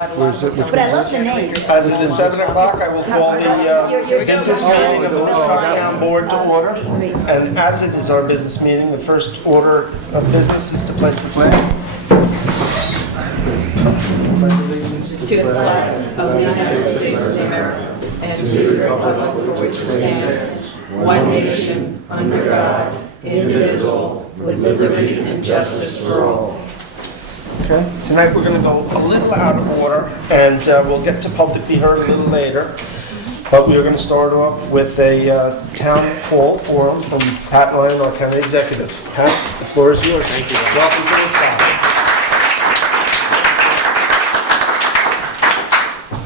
But I love the name. It is 7 o'clock. I will call the business meeting of the Woodstock Town Board to order. And as it is our business meeting, the first order of business is to pledge the flag. Pledge allegiance To the flag of the United States of America and to the republic for which it stands, one nation, under God, indivisible, with liberty and justice for all. Okay. Tonight we're going to go a little out of order, and we'll get to public be heard a little later. But we're going to start off with a town hall forum from Pat Ryan, our county executive. Pat, the floor is yours. Thank you. Welcome to Woodstock.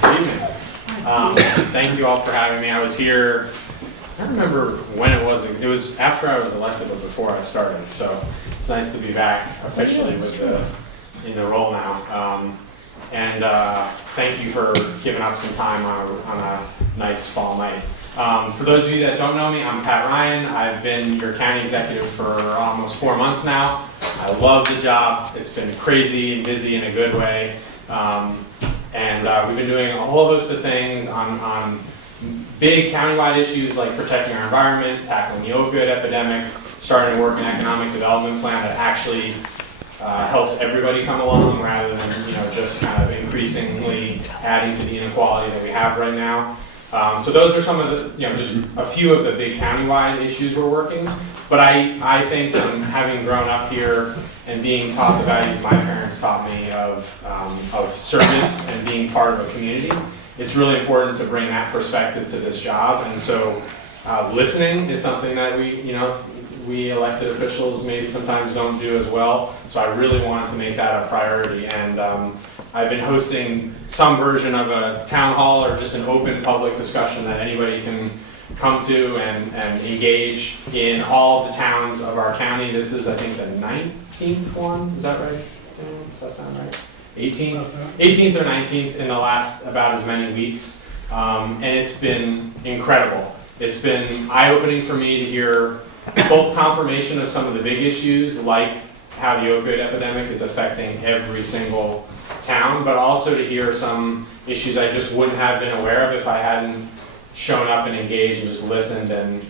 Good evening. Thank you all for having me. I was here, I don't remember when it was. It was after I was elected, but before I started. So it's nice to be back officially in the role now. Thank you for giving up some time on a nice fall night. For those of you that don't know me, I'm Pat Ryan. I've been your county executive for almost 4 months now. I love the job. It's been crazy and busy in a good way. We've been doing a whole host of things on big countywide issues like protecting our environment, tackling the opioid epidemic, starting to work an economic development plan that actually helps everybody come along rather than just kind of increasingly adding to the inequality that we have right now. So those are some of the just a few of the big countywide issues we're working. But I think having grown up here and being taught the values my parents taught me of service and being part of a community, it's really important to bring that perspective to this job. And so listening is something that we elected officials maybe sometimes don't do as well. So I really wanted to make that a priority. And I've been hosting some version of a town hall or just an open public discussion that anybody can come to and engage in all the towns of our county. This is, I think, the 19th one. Is that right? Does that sound right? 18th or 19th in the last about as many weeks. And it's been incredible. It's been eye-opening for me to hear both confirmation of some of the big issues, like how the opioid epidemic is affecting every single town, but also to hear some issues I just wouldn't have been aware of if I hadn't shown up and engaged and just listened and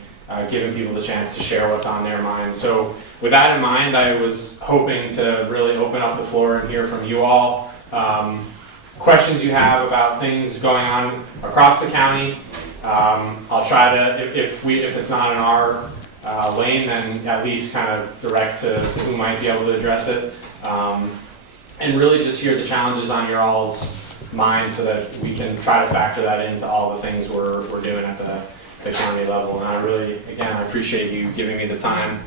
given people the chance to share what's on their mind. So with that in mind, I was hoping to really open up the floor and hear from you all. Questions you have about things going on across the county. I'll try to, if it's not in our lane, then at least kind of direct to who might be able to address it. And really just hear the challenges on your all's mind so that we can try to factor that into all the things we're doing at the county level. And I really, again, I appreciate you giving me the time,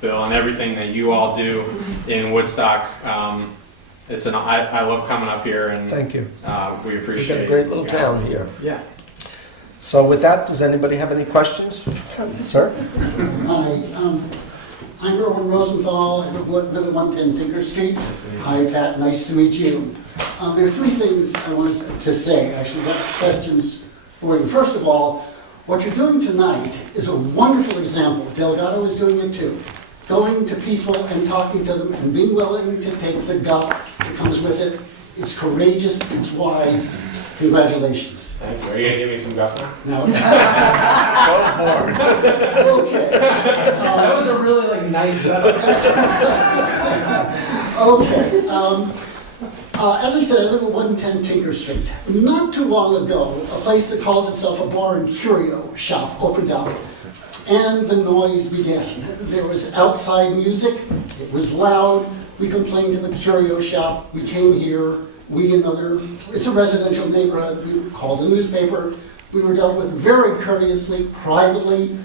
Bill, and everything that you all do in Woodstock. I love coming up here, and Thank you. We appreciate it. We've got a great little town here. Yeah. So with that, does anybody have any questions? Sir? Hi, I'm Erwin Rosenthal. I live at 110 Tinker Street. Hi, Pat. Nice to meet you. There are three things I wanted to say. Actually, got questions for you. First of all, what you're doing tonight is a wonderful example. Delgado is doing it too. Going to people and talking to them and being willing to take the guff that comes with it. It's courageous. It's wise. Congratulations. Thank you. Are you going to give me some guff now? Now, Go for it. okay. That was a really nice setup. Okay. As I said, I live at 110 Tinker Street. Not too long ago, a place that calls itself a bar and curio shop opened up, and the noise began. There was outside music. It was loud. We complained to the curio shop. We came here. It's a residential neighborhood. We called the newspaper. We were dealt with very courteously, privately.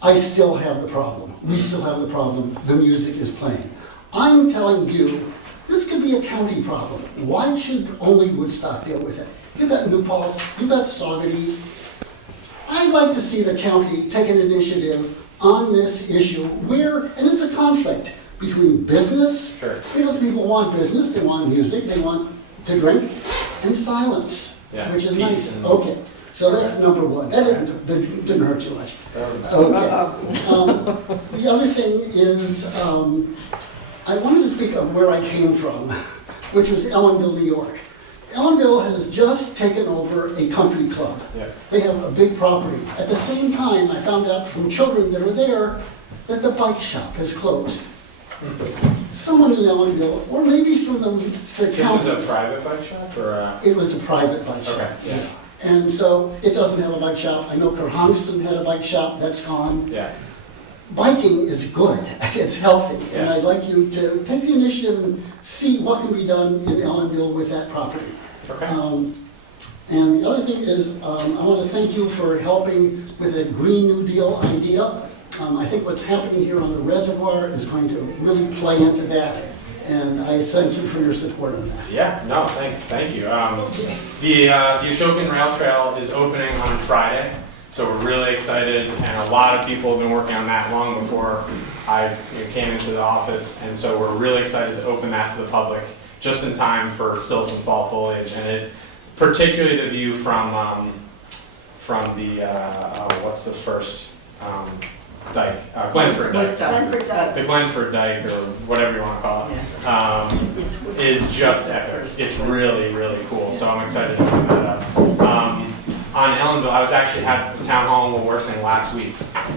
I still have the problem. We still have the problem. The music is playing. I'm telling you, this could be a county problem. Why should only Woodstock deal with it? You've got New Paltz, you've got Saugerties. I'd like to see the county take an initiative on this issue and it's a conflict between business, Sure. because people want business, they want music, they want to drink, and silence, which is nice. Okay, so that's number one. That didn't hurt too much. Okay. The other thing is, I wanted to speak of where I came from, which was Ellenville, New York. Ellenville has just taken over a country club. Yeah. They have a big property. At the same time, I found out from children that are there that the bike shop has closed. Someone in Ellenville, or maybe from the This county. is a private bike shop or a? It was a private bike shop. Okay, yeah. And so it doesn't have a bike shop. I know Kerhonkson had a bike shop, that's gone. Yeah. Biking is good, it's healthy, and Yeah. I'd like you to take the initiative and see what can be done in Ellenville with that property. Okay. And the other thing is, I want to thank you for helping with a Green New Deal idea. I think what's happening here on the reservoir is going to really play into that, and I thank you for your support on that. Yeah, no, thank you. The Ashokan Rail Trail is opening on Friday, so we're really excited, and a lot of people have been working on that long before I came into the office, and so we're really excited to open that to the public just in time for still some fall foliage, and it, particularly the view from the what's the first dike, Glenford Dike. Woodstock. The Glenford Dike, or whatever you want to call it, is just epic. It's really, really cool. So I'm excited to open that up. On Ellenville, I was actually at the town hall in Woodstock last week,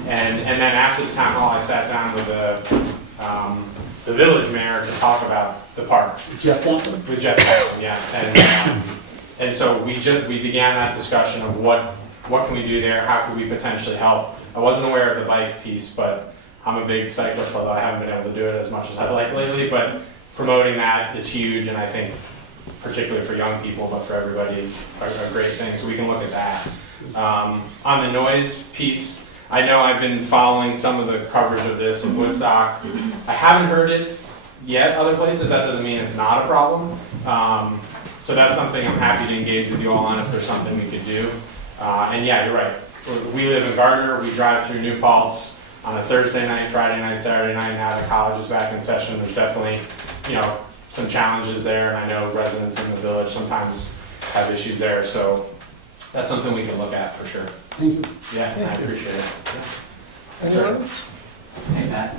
and then after the town hall, I sat down with the village mayor to talk about the park. Jeff Kaplan? With Jeff Jackson, yeah, and so we began that discussion of what can we do there, how could we potentially help. I wasn't aware of the bike piece, but I'm a big cyclist, although I haven't been able to do it as much as I'd like lately, but promoting that is huge, and I think particularly for young people, but for everybody, a great thing, so we can look at that. On the noise piece, I know I've been following some of the coverage of this in Woodstock. I haven't heard it yet other places, that doesn't mean it's not a problem. So that's something I'm happy to engage with you all on if there's something we could do. And yeah, you're right. We live in Gardner, we drive through New Paltz on a Thursday night, Friday night, Saturday night, now the college is back in session. There's definitely, some challenges there, and I know residents in the village sometimes have issues there, so that's something we can look at for sure. Thank you. Yeah, I appreciate it. Anyone else? Hey, Matt.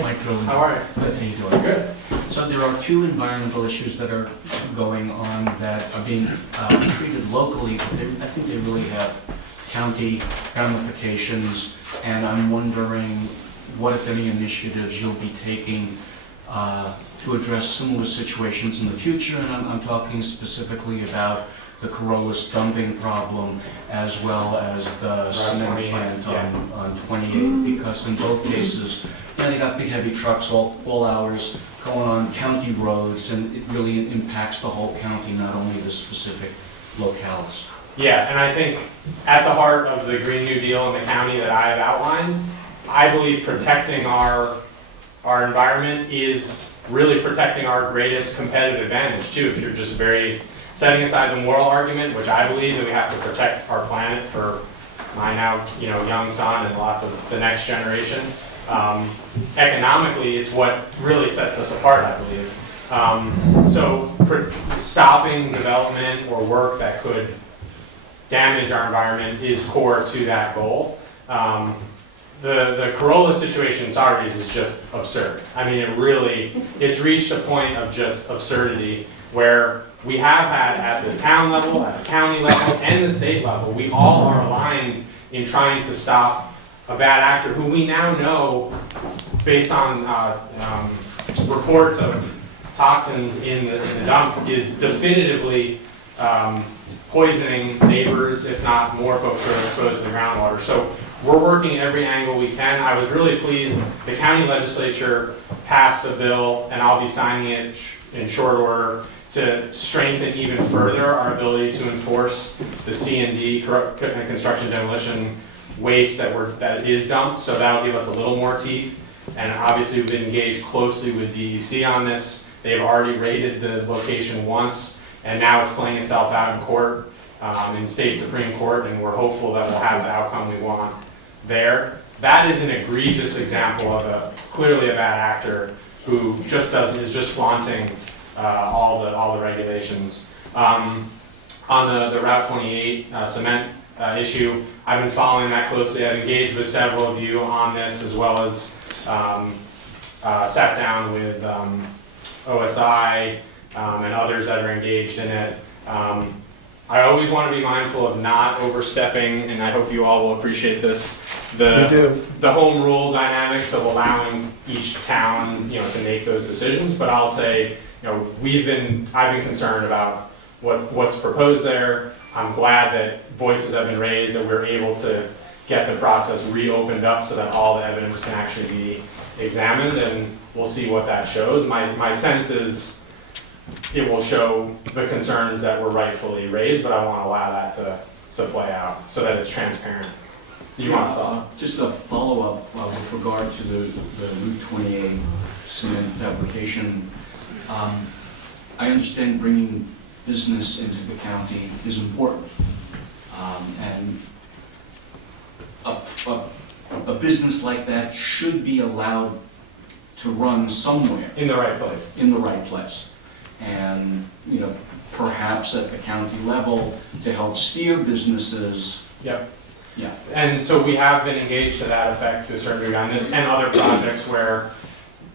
Mike Drilling. How are you? Good, how you doing? Good. So there are two environmental issues that are going on that are being treated locally, but I think they really have county ramifications, and I'm wondering what, if any, initiatives you'll be taking to address similar situations in the future, and I'm talking specifically about the Corollas dumping problem as well as the cement plant on 28, because in both cases, they got big heavy trucks all hours going on county roads, and it really impacts the whole county, not only the specific locales. Yeah, and I think at the heart of the Green New Deal in the county that I have outlined, I believe protecting our environment is really protecting our greatest competitive advantage too. If you're just setting aside the moral argument, which I believe that we have to protect our planet for my now young son and lots of the next generation. Economically, it's what really sets us apart, I believe. So stopping development or work that could damage our environment is core to that goal. The Corolla situation in Saugerties is just absurd. I mean, it's reached a point of just absurdity where we have had at the town level, at the county level, and the state level, we all are aligned in trying to stop a bad actor who we now know, based on reports of toxins in the dump, is definitively poisoning neighbors, if not more folks who are exposed to the groundwater. So we're working every angle we can. I was really pleased the county legislature passed a bill, and I'll be signing it in short order, to strengthen even further our ability to enforce the C&D, construction demolition waste that is dumped. So that'll give us a little more teeth. And obviously we've been engaged closely with DEC on this. They've already raided the location once, and now it's playing itself out in court, in state Supreme Court, and we're hopeful that we'll have the outcome we want there. That is an egregious example of clearly a bad actor who is just flaunting all the regulations. On the Route 28 cement issue, I've been following that closely. I've engaged with several of you on this, as well as sat down with OSI and others that are engaged in it. I always want to be mindful of not overstepping, and I hope you all will appreciate this. We do. The home rule dynamics of allowing each town, to make those decisions. But I'll say, I've been concerned about what's proposed there. I'm glad that voices have been raised, that we're able to get the process reopened up so that all the evidence can actually be examined, and we'll see what that shows. My sense is it will show the concerns that were rightfully raised, but I want to allow that to play out so that it's transparent. You want just a follow-up with regard to the Route 28 cement fabrication. I understand bringing business into the county is important, and a business like that should be allowed to run somewhere. in the right place. In the right place. And, perhaps at the county level to help steer businesses. Yep. Yeah. And so we have been engaged to that effect to a certain degree on this and other projects where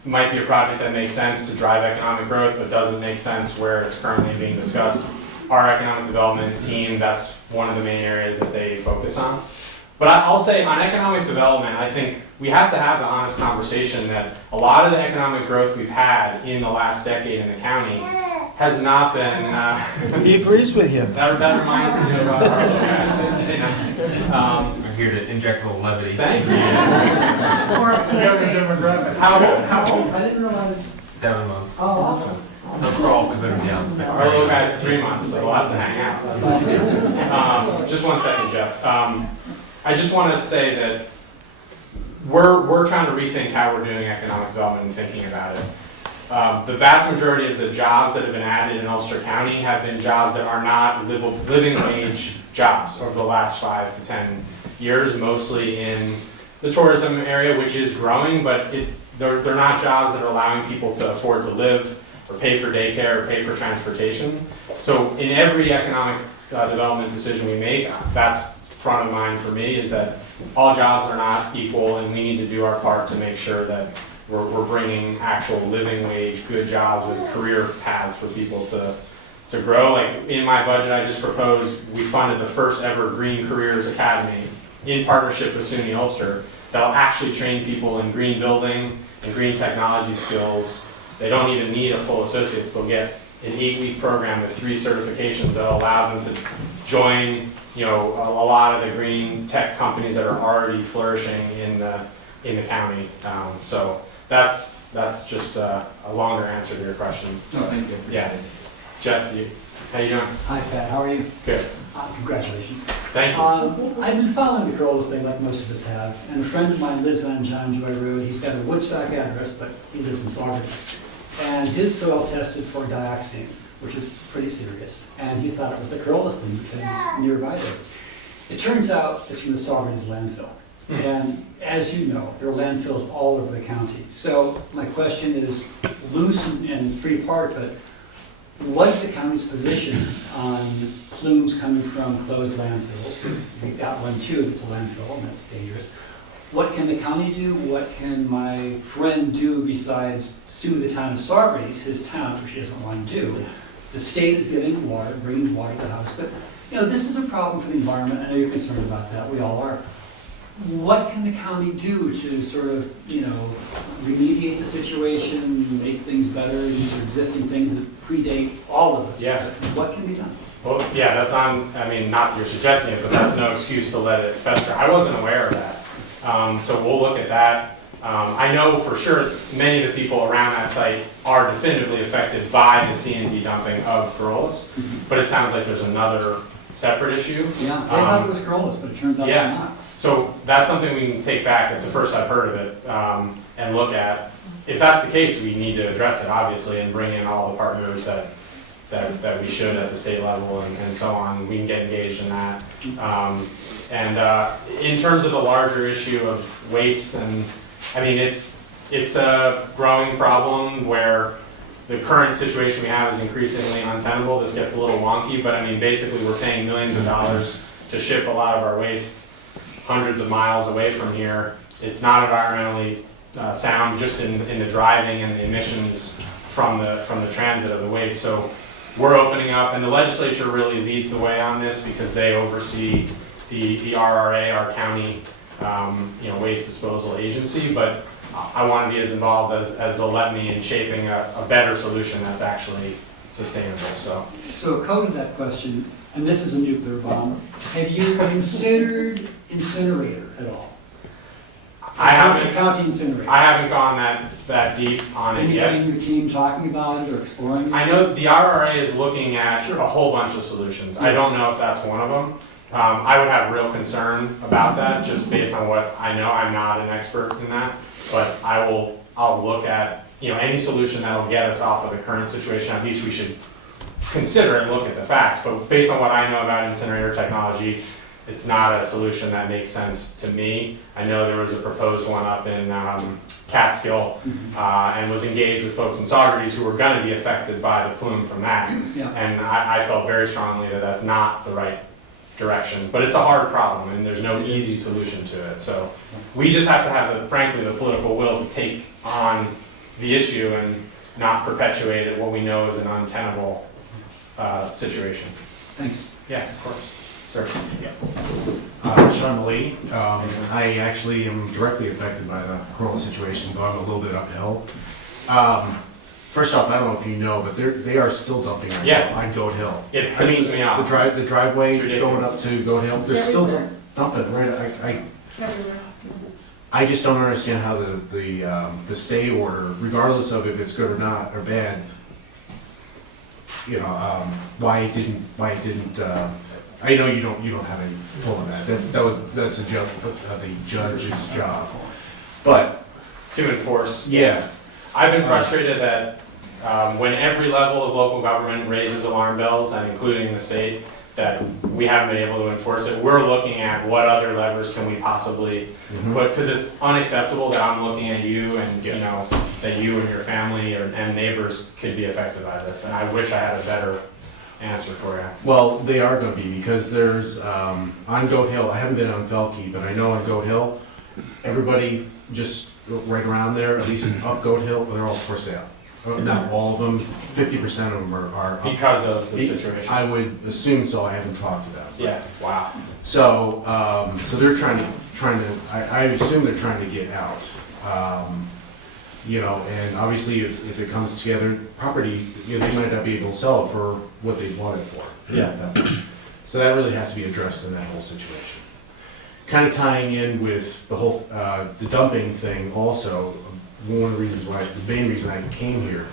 it might be a project that makes sense to drive economic growth but doesn't make sense where it's currently being discussed. Our economic development team, that's one of the main areas that they focus on. But I'll say on economic development, I think we have to have the honest conversation that a lot of the economic growth we've had in the last decade in the county has not been. He agrees with you. That reminds me of. I'm here to inject a little levity. Thank you. Or a clickbait. How old? I didn't realize. 7 months. Oh, awesome. No crawl, we better be down. Our little guy's 3 months, so we'll have to hang out. Just 1 second, Jeff. I just want to say that we're trying to rethink how we're doing economic development and thinking about it. The vast majority of the jobs that have been added in Ulster County have been jobs that are not living wage jobs over the last 5 to 10 years, mostly in the tourism area, which is growing, but they're not jobs that are allowing people to afford to live or pay for daycare or pay for transportation. So in every economic development decision we make, that's front of mind for me, is that all jobs are not equal and we need to do our part to make sure that we're bringing actual living wage, good jobs with career paths for people to grow. Like in my budget I just proposed, we funded the first ever Green Careers Academy in partnership with SUNY Ulster that'll actually train people in green building and green technology skills. They don't even need a full associate's. They'll get an 8-week program with 3 certifications that'll allow them to join a lot of the green tech companies that are already flourishing in the county. So that's just a longer answer to your question. No, thank you. Yeah. Jeff, how you doing? Hi Pat, how are you? Good. Congratulations. Thank you. I've been following the Corollas thing like most of us have, and a friend of mine lives on John Joy Road. He's got a Woodstock address, but he lives in Saugerties. And his soil tested for dioxin, which is pretty serious, and he thought it was the Corollas thing because it's nearby there. It turns out it's from the Saugerties landfill. And as you know, there are landfills all over the county. So my question is loose and three-part, but what's the county's position on plumes coming from closed landfills? We've got one too, it's a landfill, and that's dangerous. What can the county do? What can my friend do besides sue the town of Saugerties, his town, which he doesn't want to do? The state is getting water, bringing water to the house, but this is a problem for the environment. I know you're concerned about that, we all are. What can the county do to sort of, remediate the situation, make things better? These are existing things that predate all of us. Yeah. What can be done? Well, yeah, that's not that you're suggesting it, but that's no excuse to let it fester. I wasn't aware of that. So we'll look at that. I know for sure many of the people around that site are definitively affected by the C&D dumping of Corollas, but it sounds like there's another separate issue. Yeah, they thought it was Corollas, but it turns out it's not. So that's something we can take back. That's the first I've heard of it, and look at. If that's the case, we need to address it, obviously, and bring in all the partners that we should at the state level and so on. We can get engaged in that. In terms of the larger issue of waste, it's a growing problem where the current situation we have is increasingly untenable. This gets a little wonky, but basically we're paying millions of dollars to ship a lot of our waste hundreds of miles away from here. It's not environmentally sound just in the driving and the emissions from the transit of the waste. So we're opening up, and the legislature really leads the way on this because they oversee the RRA, our county, waste disposal agency, but I want to be as involved as they'll let me in shaping a better solution that's actually sustainable, so. So code to that question, and this is a nuclear bomb, have you considered incinerator at all? I haven't, County incinerator. I haven't gone that deep on it yet. Anybody in your team talking about it or exploring it? I know the RRA is looking at a whole bunch of solutions. I don't know if that's one of them. I would have real concern about that, just based on what I know. I'm not an expert in that, but I'll look at, any solution that'll get us off of the current situation. At least we should consider and look at the facts, but based on what I know about incinerator technology, it's not a solution that makes sense to me. I know there was a proposed one up in Catskill, and was engaged with folks in Saugerties who were going to be affected by the plume from that. Yeah. And I felt very strongly that that's not the right direction. But it's a hard problem, and there's no easy solution to it. So we just have to have, frankly, the political will to take on the issue and not perpetuate it, what we know is an untenable situation. Thanks. Yeah, of course. Sir. Sean Malady. I actually am directly affected by the Corolla situation, but I'm a little bit uphill. First off, I don't know if you know, but they are still dumping on Goat Hill. It pisses me off. The driveway It's ridiculous. going up to Goat Hill, they're still dumping, right? I just don't understand how the stay order, regardless of if it's good or not, or bad, why it didn't, I know you don't have any pull on that. That's the judge's job. But To enforce. yeah, I've been frustrated that when every level of local government raises alarm bells, and including the state, that we haven't been able to enforce it. We're looking at what other levers can we possibly put, because it's unacceptable that I'm looking at you and, that you and your family and neighbors could be affected by this. And I wish I had a better answer for you. well, they are going to be, because there's on Goat Hill. I haven't been on Felke, but I know on Goat Hill, everybody just right around there, at least up Goat Hill, they're all for sale. Not all of them, 50% of them are up. Because of the situation. I would assume so. I haven't talked to them. Yeah, wow. So, so they're trying to. I assume they're trying to get out. And obviously, if it comes together, property, they might not be able to sell it for what they want it for. Yeah. So that really has to be addressed in that whole situation. Kind of tying in with the whole the dumping thing. Also, one of the reasons why, the main reason I came here,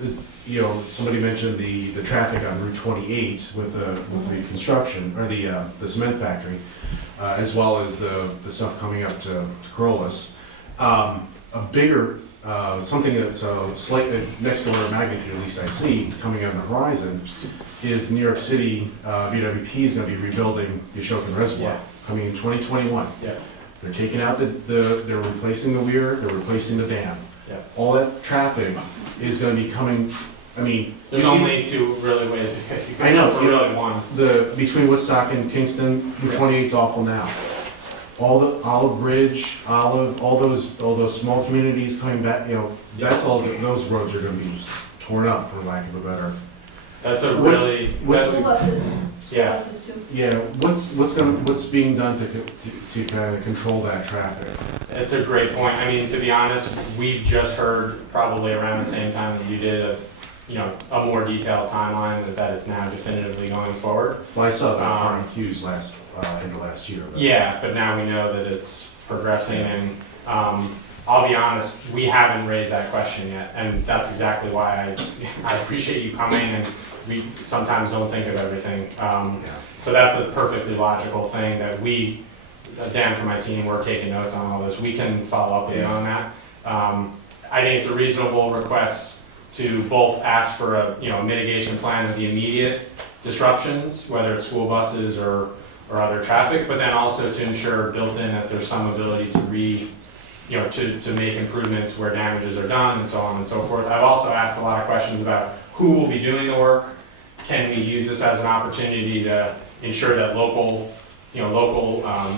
is somebody mentioned the traffic on Route 28 with the construction or the cement factory, as well as the stuff coming up to Corollas. A bigger something that's slightly next order of magnitude, at least I see coming on the horizon, is New York City VWP is going to be rebuilding the Ashokan Reservoir coming in 2021. Yeah. They're taking out they're replacing the weir, they're replacing the dam. Yeah. All that traffic is going to be coming. I mean, There's only two really ways to get. I know, Really one. between Woodstock and Kingston, Route 28 is awful now. All the Olive Bridge, all those small communities coming back, that's all. Those roads are going to be torn up, for lack of a better. That's a What's- really. what's- that's- School buses. Yeah. Buses too. Yeah, what's being done to kind of control that traffic? It's a great point. I mean, to be honest, we just heard probably around the same time that you did a more detailed timeline that it's now definitively going forward. Well, I saw the RFQs end of last year. But. Yeah, but now we know that it's progressing, and I'll be honest, we haven't raised that question yet, and that's exactly why I appreciate you coming, and we sometimes don't think of everything. So that's a perfectly logical thing that Dan from my team, we're taking notes on all this. We can follow up with you on that. I think it's a reasonable request to both ask for a mitigation plan of the immediate disruptions, whether it's school buses or other traffic, but then also to ensure built in that there's some ability to make improvements where damages are done and so on and so forth. I've also asked a lot of questions about who will be doing the work. Can we use this as an opportunity to ensure that local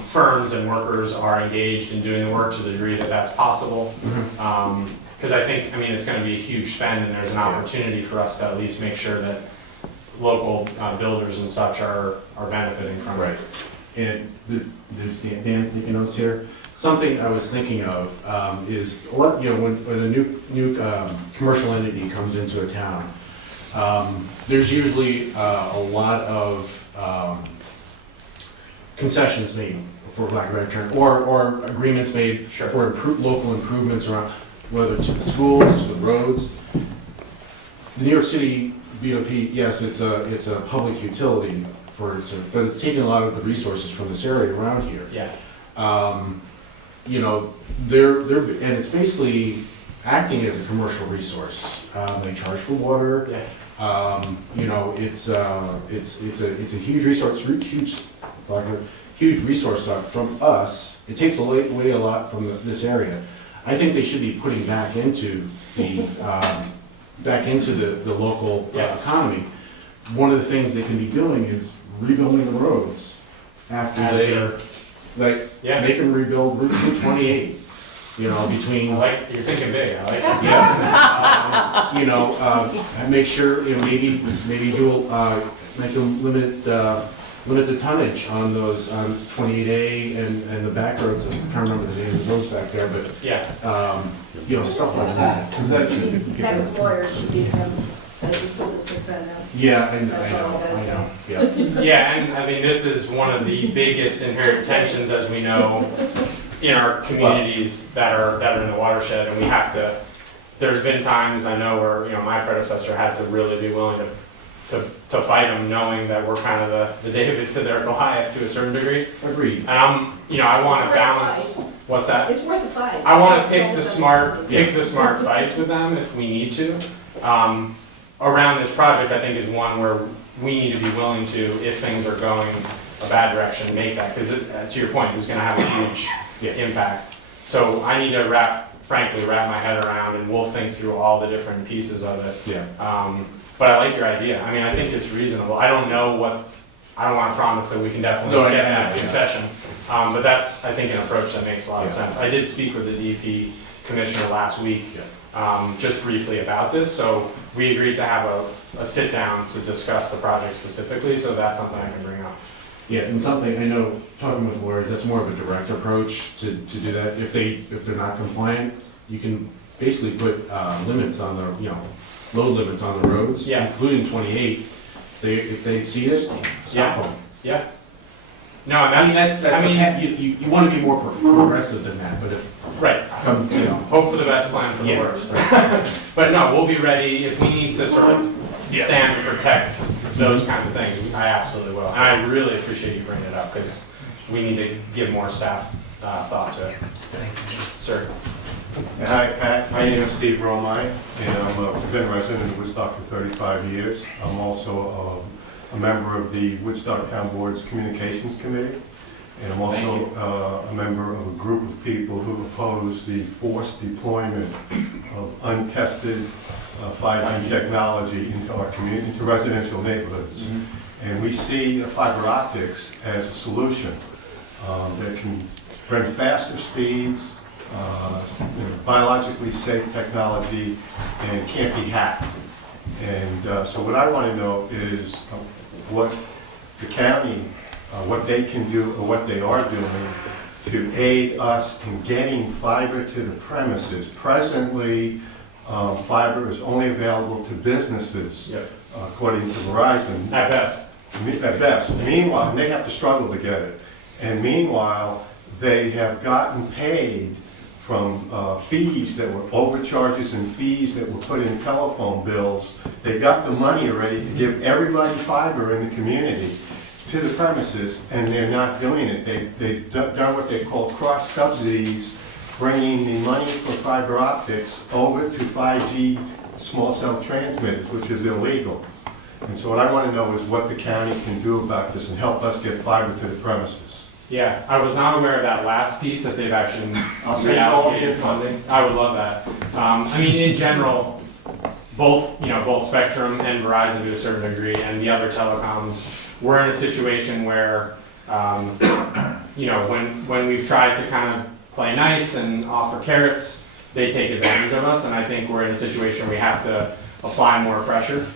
firms and workers are engaged in doing the work to the degree that that's possible? Because because I think, I mean, it's gonna be a huge spend, and there's an opportunity for us to at least make sure that local builders and such are benefiting from it. Right. And there's Dan's taking notes here. Something I was thinking of is, when a new commercial entity comes into a town, there's usually a lot of concessions made, for lack of a better term, or agreements made Sure. for local improvements around, whether to the schools, to the roads. The New York City BOP, yes, it's a public utility but it's taking a lot of the resources from this area around here. Yeah. And it's basically acting as a commercial resource. They charge for water. Yeah. It's a huge resource, huge resource from us. It takes away a lot from this area. I think they should be putting back into the local economy. One of the things they can be doing is rebuilding the roads after make them rebuild Route 228. Between. You're thinking big, I like it. Yeah. And make sure, maybe do, make them limit the tonnage on those, on 28A and the back roads. I'm trying to remember the name of the roads back there, but, Yeah. Stuff like that. 'Cause that's, That employer should be as a school district vendor. yeah, and That's all it is. I know, yeah. Yeah, and I mean, this is one of the biggest inherent tensions, as we know, in our communities that are in the watershed, and we have to, there's been times I know where, my predecessor had to really be willing to fight them, knowing that we're kind of the David to their Goliath to a certain degree. Agreed. And I want to balance, what's that? It's worth a fight. I want to pick the smart fights with them if we need to. Around this project, I think is one where we need to be willing to, if things are going a bad direction, make that, because to your point, it's going to have a huge impact. So I need to frankly wrap my head around, and we'll think through all the different pieces of it. Yeah. But I like your idea. I mean, I think it's reasonable. I don't want to promise that we can definitely get that concession. But that's, I think, an approach that makes a lot of sense. I did speak with the DP commissioner last week, just briefly about this. So we agreed to have a sit down to discuss the project specifically. So that's something I can bring up. Yeah, and something, I know, talking with lawyers, that's more of a direct approach to do that. If they're not compliant, you can basically put limits on the, load limits on the roads, including 28. If they exceed it, stop them. Yeah. No, and that's you want to be more progressive than that, but if right. Comes, hope for the best, plan for the worst. But no, we'll be ready if we need to sort of stand and protect those kinds of things. I absolutely will, and I really appreciate you bringing it up because we need to give more staff thought to it. Sir. Hi, Pat. My name is Steve Romine, and I've been a resident of Woodstock for 35 years. I'm also a member of the Woodstock Town Board's Communications Committee, and I'm also a member of a group of people who oppose the forced deployment of untested 5G technology into our community, into residential neighborhoods. Mm-hmm. And we see fiber optics as a solution that can bring faster speeds, biologically safe technology, and can't be hacked. And so what I want to know is what the county, what they can do or what they are doing to aid us in getting fiber to the premises. Presently, fiber is only available to businesses, according to Verizon. At best. At best. Meanwhile, they have to struggle to get it. And meanwhile, they have gotten paid from fees that were overcharges and fees that were put in telephone bills. They got the money already to give everybody fiber in the community to the premises, and they're not doing it. They've done what they call cross subsidies, bringing the money for fiber optics over to 5G small cell transmitters, which is illegal. And so what I want to know is what the county can do about this and help us get fiber to the premises. Yeah, I was not aware of that last piece, that they've actually I'll send you all the reallocated info. funding. I would love that. I mean, in general, both Spectrum and Verizon to a certain degree, and the other telecoms, we're in a situation where, when we've tried to kind of play nice and offer carrots, they take advantage of us, and I think we're in a situation where we have to apply more pressure.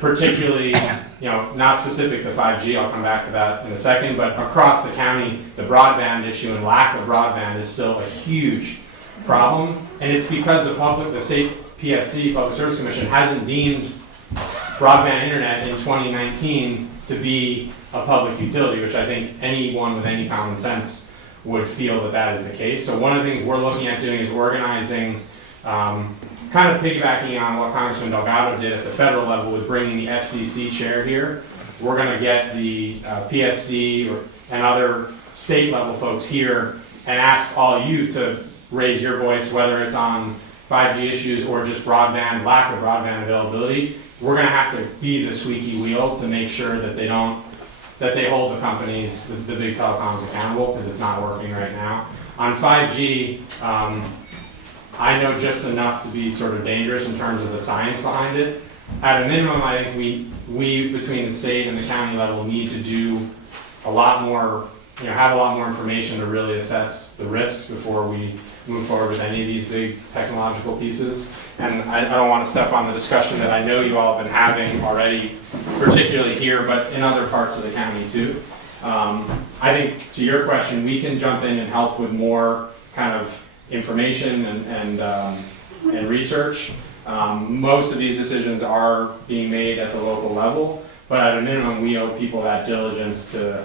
Particularly, not specific to 5G, I'll come back to that in a second, but across the county, the broadband issue and lack of broadband is still a huge problem, and it's because the state PSC, Public Service Commission, hasn't deemed broadband internet in 2019 to be a public utility, which I think anyone with any common sense would feel that that is the case. So one of the things we're looking at doing is organizing, kind of piggybacking on what Congressman Delgado did at the federal level with bringing the FCC chair here. We're going to get the PSC and other state level folks here and ask all you to raise your voice, whether it's on 5G issues or just broadband, lack of broadband availability. We're going to have to be the squeaky wheel to make sure that they hold the companies, the big telecoms accountable, because it's not working right now. On 5G, I know just enough to be sort of dangerous in terms of the science behind it. At a minimum, I think we between the state and the county level need to do a lot more, have a lot more information to really assess the risks before we move forward with any of these big technological pieces. And I don't want to step on the discussion that I know you all have been having already, particularly here, but in other parts of the county too. I think to your question, we can jump in and help with more kind of information and research. Most of these decisions are being made at the local level, but at a minimum, we owe people that diligence to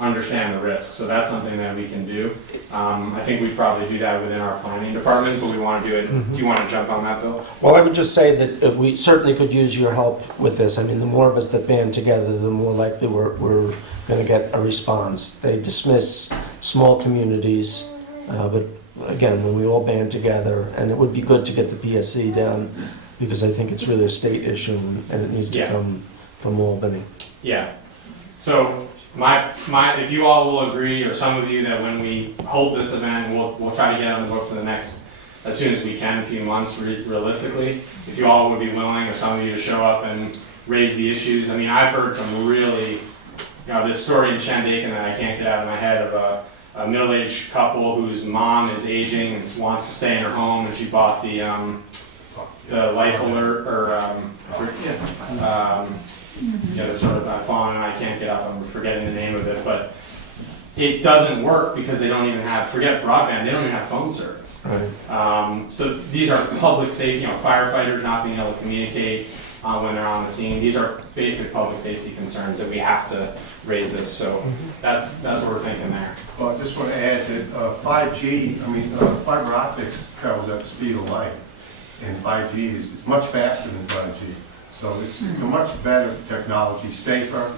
understand the risks. So that's something that we can do. I think we probably do that within our planning department, but we want to do it. Do you want to jump on that, Bill? Well, I would just say that if we certainly could use your help with this. I mean, the more of us that band together, the more likely we're going to get a response. They dismiss small communities, but again, when we all band together, and it would be good to get the PSC down, because I think it's really a state issue and it needs to come from Albany. Yeah. So if you all will agree, or some of you, that when we hold this event, we'll try to get on the books in the next, as soon as we can, a few months realistically. If you all would be willing, or some of you, to show up and raise the issues. I mean, I've heard some really, this story in Shandaken that I can't get out of my head of a middle-aged couple whose mom is aging and wants to stay in her home, and she bought the life alert, or sort of I've fallen and I can't get up, I'm forgetting the name of it, but it doesn't work because they don't even have, forget broadband, they don't even have phone service. Right. So these are public safety, firefighters not being able to communicate when they're on the scene. These are basic public safety concerns that we have to raise this. So that's what we're thinking there. Well, I just want to add that 5G, fiber optics travels at the speed of light, and 5G is much faster than 5G. So it's a much better technology, safer,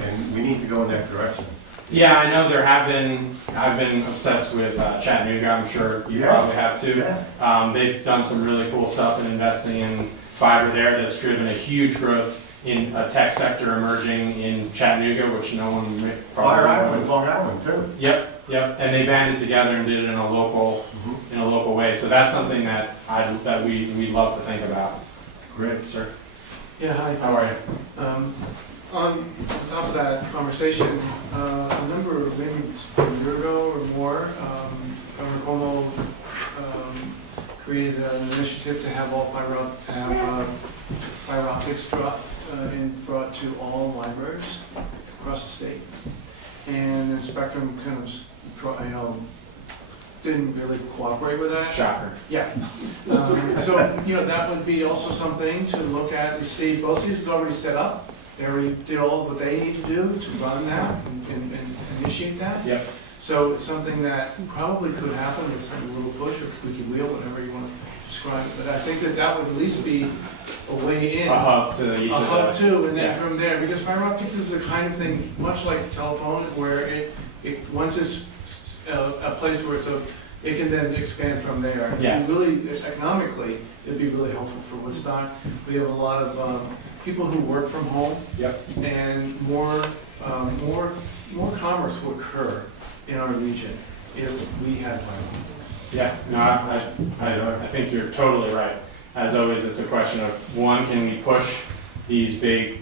and we need to go in that direction. Yeah, I know I've been obsessed with Chattanooga, I'm sure you probably have too. Yeah. They've done some really cool stuff in investing in fiber there that's driven a huge growth in a tech sector emerging in Chattanooga, which no one probably Fire Island, Long Island too. Yep, and they banded together and did it in a local way. So that's something that we'd love to think about. Great. Sir. Yeah, hi. How are you? On top of that conversation, a number of, maybe a year ago or more, Governor Cuomo created an initiative to have all fiber optics brought to all libraries across the state. And then Spectrum kind of, didn't really cooperate with that. Shocker. Yeah. So, that would be also something to look at and see. Both these is already set up. They already did all what they need to do to run that and initiate that. Yep. So it's something that probably could happen with some little push or squeaky wheel, whatever you want to describe it. But I think that would at least be a way in. A hub to each a of hub the, too, and then yeah. from there, because fiber optics is the kind of thing, much like telephone, where it once it's a place where it can then expand from there. Yes. And really, economically, it'd be really helpful for Woodstock. We have a lot of people who work from home. Yep. And more commerce would occur in our region if we had fiber optics. Yeah, no, I think you're totally right. As always, it's a question of, one, can we push these big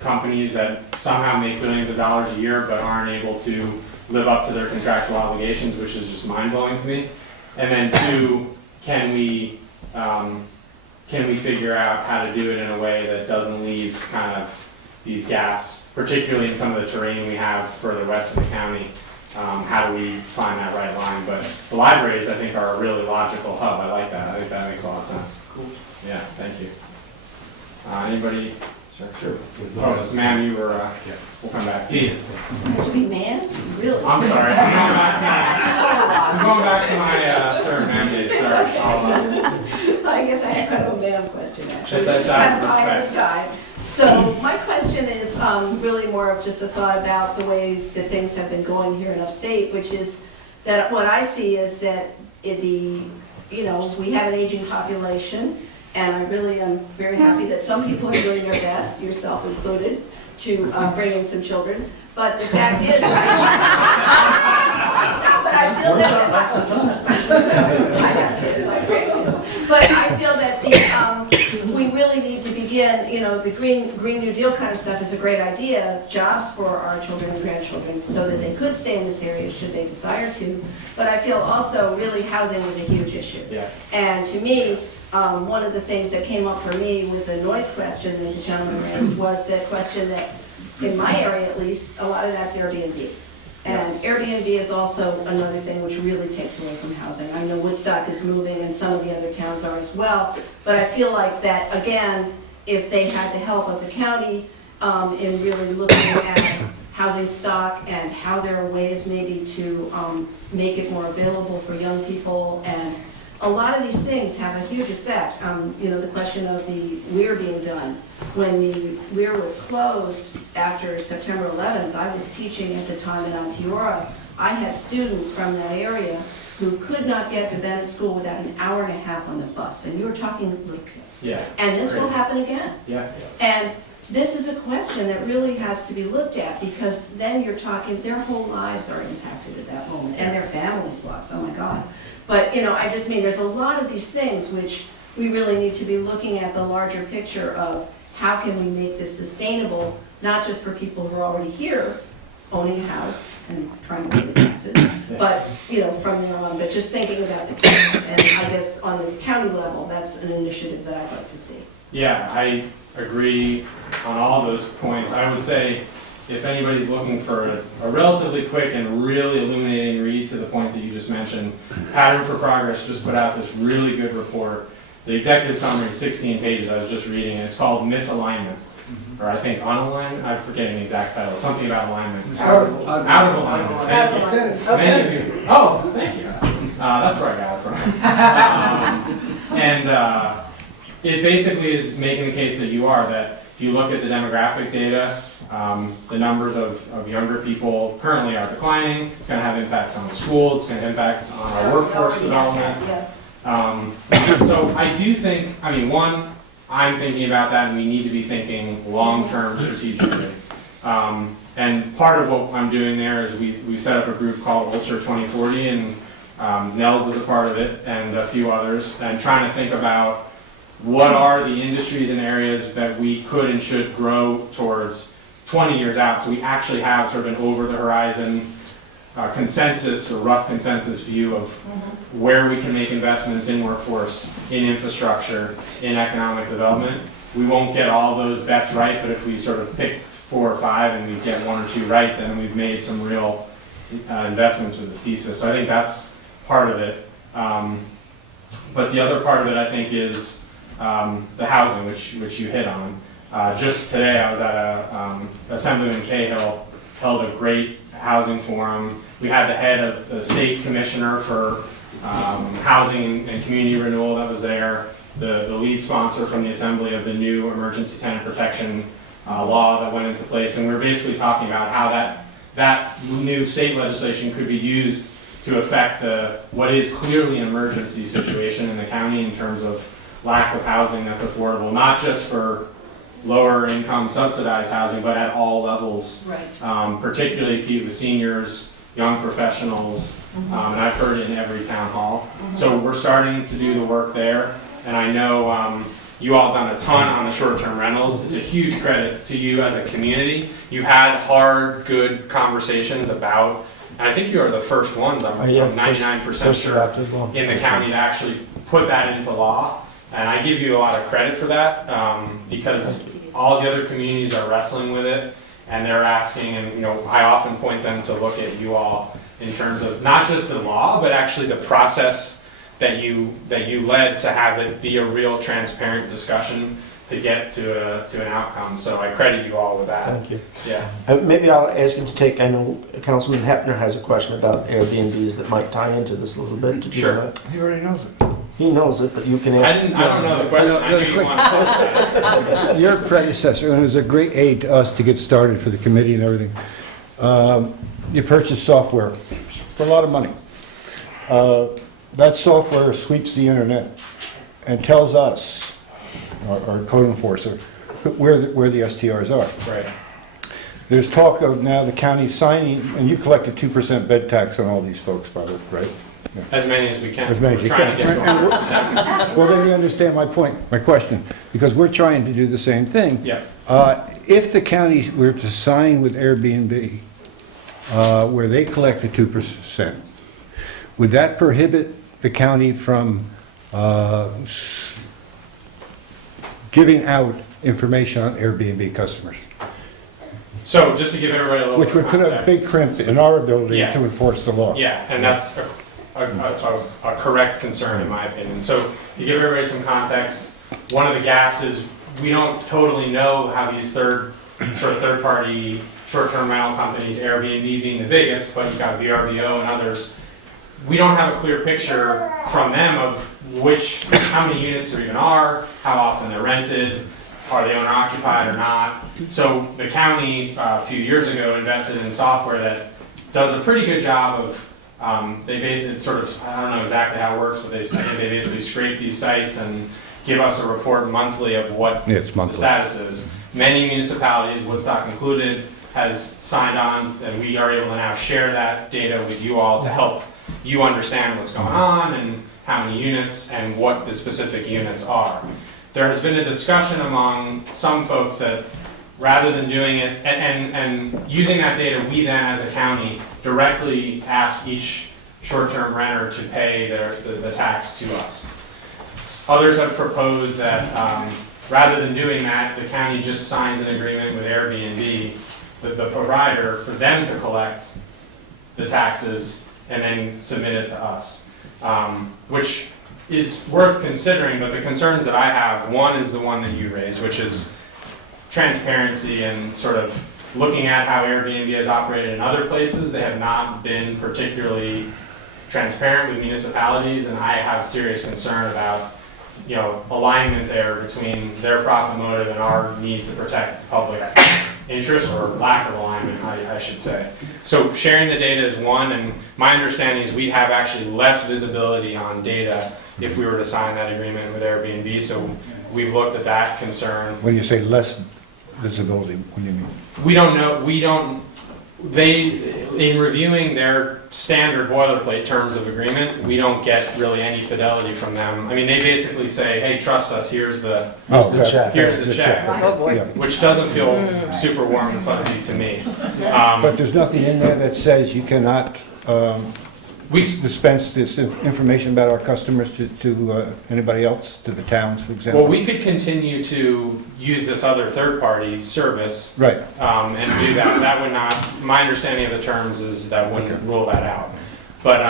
companies that somehow make billions of dollars a year but aren't able to live up to their contractual obligations, which is just mind-blowing to me. And then two, can we figure out how to do it in a way that doesn't leave kind of these gaps, particularly in some of the terrain we have further west in the county? How do we find that right line? But the libraries, I think, are a really logical hub. I like that. I think that makes a lot of sense. Cool. Yeah, thank you. Anybody? Sure. Oh, ma'am, you were, we'll come back to you. Have to be man? Really? I'm sorry. I'm going back to my sir and ma'am days. Sorry. I guess I have kind of a ma'am question, actually. That's Kind out of of pie in the respect. sky. So my question is really more of just a thought about the way that things have been going here in upstate, which is that what I see is that we have an aging population, and I really am very happy that some people are doing their best, yourself included, to bring in some children. But the fact is, no, but I feel that I have kids, I pray. But I feel that we really need to begin, the Green New Deal kind of stuff is a great idea, jobs for our children and grandchildren, so that they could stay in this area should they desire to. But I feel also really housing is a huge issue. Yeah. And to me, one of the things that came up for me with the noise question that the gentleman raised was that question that, in my area at least, a lot of that's Airbnb. And Airbnb is also another thing which really takes away from housing. I know Woodstock is moving and some of the other towns are as well, but I feel like that, again, if they had the help of the county in really looking at housing stock and how there are ways maybe to make it more available for young people, and a lot of these things have a huge effect. The question of the weir being done. When the weir was closed after September 11th, I was teaching at the time in Onteora. I had students from that area who could not get to Bennett School without an hour and a half on the bus. And you were talking little kids. Yeah. And this will happen again. Yeah. And this is a question that really has to be looked at, because then you're talking, their whole lives are impacted at that moment, and their families' lives, oh my God. But, I just mean, there's a lot of these things which we really need to be looking at the larger picture of how can we make this sustainable, not just for people who are already here, owning a house and trying to pay the taxes, but, from there on, but just thinking about the kids. And I guess on the county level, that's an initiative that I'd like to see. Yeah, I agree on all those points. I would say if anybody's looking for a relatively quick and really illuminating read to the point that you just mentioned, Pattern for Progress just put out this really good report. The executive summary is 16 pages. I was just reading it. It's called Misalignment, or I think Unalignment. I'm forgetting the exact title. Something about alignment. Out of alignment. Thank you. Thank you. Oh, thank you. That's where I got it from. It basically is making the case that you are, that if you look at the demographic data, the numbers of younger people currently are declining. It's going to have impacts on schools. It's going to have impacts on our workforce development. So I do think, one, I'm thinking about that, and we need to be thinking long-term strategically. And part of what I'm doing there is we set up a group called Ulster 2040, and Nels is a part of it, and a few others, and trying to think about what are the industries and areas that we could and should grow towards 20 years out, so we actually have sort of an over-the-horizon consensus, or rough consensus view of where we can make investments in workforce, in infrastructure, in economic development. We won't get all those bets right, but if we sort of pick 4 or 5 and we get 1 or 2 right, then we've made some real investments with the thesis. So I think that's part of it. But the other part of it, I think, is the housing, which you hit on. Just today, I was at Assemblyman Cahill held a great housing forum. We had the head of the state commissioner for housing and community renewal that was there, the lead sponsor from the assembly of the new emergency tenant protection law that went into place, and we were basically talking about how that new state legislation could be used to affect what is clearly an emergency situation in the county in terms of lack of housing that's affordable, not just for lower income subsidized housing, but at all levels, Right. Particularly key with seniors, young professionals, and I've heard it in every town hall. So we're starting to do the work there, and I know you all done a ton on the short-term rentals. It's a huge credit to you as a community. You've had hard, good conversations about, and I think you are the first ones, I'm 99% sure, in the county to actually put that into law. And I give you a lot of credit for that, because all the other communities are wrestling with it, and they're asking, and you know, I often point them to look at you all in terms of not just the law, but actually the process that you led to have it be a real transparent discussion to get to an outcome. So I credit you all with that. Thank you. Yeah. Maybe I'll ask him to take, I know Councilman Hepner has a question about Airbnbs that might tie into this a little bit. Did you Sure. wanna- He already knows it. He knows it, but you can ask. I don't know the question. I knew you wanted to talk about it. Your predecessor, and it was a great aid to us to get started for the committee and everything. You purchased software for a lot of money. That software sweeps the internet and tells us, our code enforcer, where the STRs are. Right. There's talk of now the county signing, and you collect a 2% bed tax on all these folks, by the way, right? As many as we can. As many as you We're trying can. to get to 100%. Well, then you understand my point, my question, because we're trying to do the same thing. Yeah. If the county were to sign with Airbnb, where they collect the 2%, would that prohibit the county from giving out information on Airbnb customers? So just to give everybody a little Which bit would of put a context. big crimp in our ability Yeah. to enforce the law. Yeah, and that's a correct concern in my opinion. So to give everybody some context, one of the gaps is we don't totally know how these third-party short-term rental companies, Airbnb being the biggest, but you've got VRBO and others. We don't have a clear picture from them of how many units there even are, how often they're rented, are they owner occupied or not. So the county a few years ago invested in software that does a pretty good job of, they basically sort of, I don't know exactly how it works, but I think they basically scrape these sites and give us a report monthly of what Yeah, it's the monthly. status is. Many municipalities, Woodstock included, has signed on, and we are able to now share that data with you all to help you understand what's going on and how many units and what the specific units are. There has been a discussion among some folks that rather than doing it, and using that data, we then as a county directly ask each short-term renter to pay the tax to us. Others have proposed that rather than doing that, the county just signs an agreement with Airbnb, with the provider, for them to collect the taxes and then submit it to us, which is worth considering. But the concerns that I have, one is the one that you raised, which is transparency and sort of looking at how Airbnb has operated in other places. They have not been particularly transparent with municipalities, and I have serious concern about, you know, alignment there between their profit motive and our need to protect public interest, or lack of alignment, I should say. So sharing the data is one, and my understanding is we'd have actually less visibility on data if we were to sign that agreement with Airbnb. So we've looked at that concern. When you say less visibility, what do you mean? We don't know, in reviewing their standard boilerplate terms of agreement, we don't get really any fidelity from them. I mean, they basically say, hey, trust us, here's the check. Here's the check. Oh, boy. Yeah. Which doesn't feel super warm and fuzzy to me. But there's nothing in there that says you cannot We, dispense this information about our customers to anybody else, to the towns, for example? well, we could continue to use this other third-party service Right. and do that. That would not, my understanding of the terms is that wouldn't rule that out. But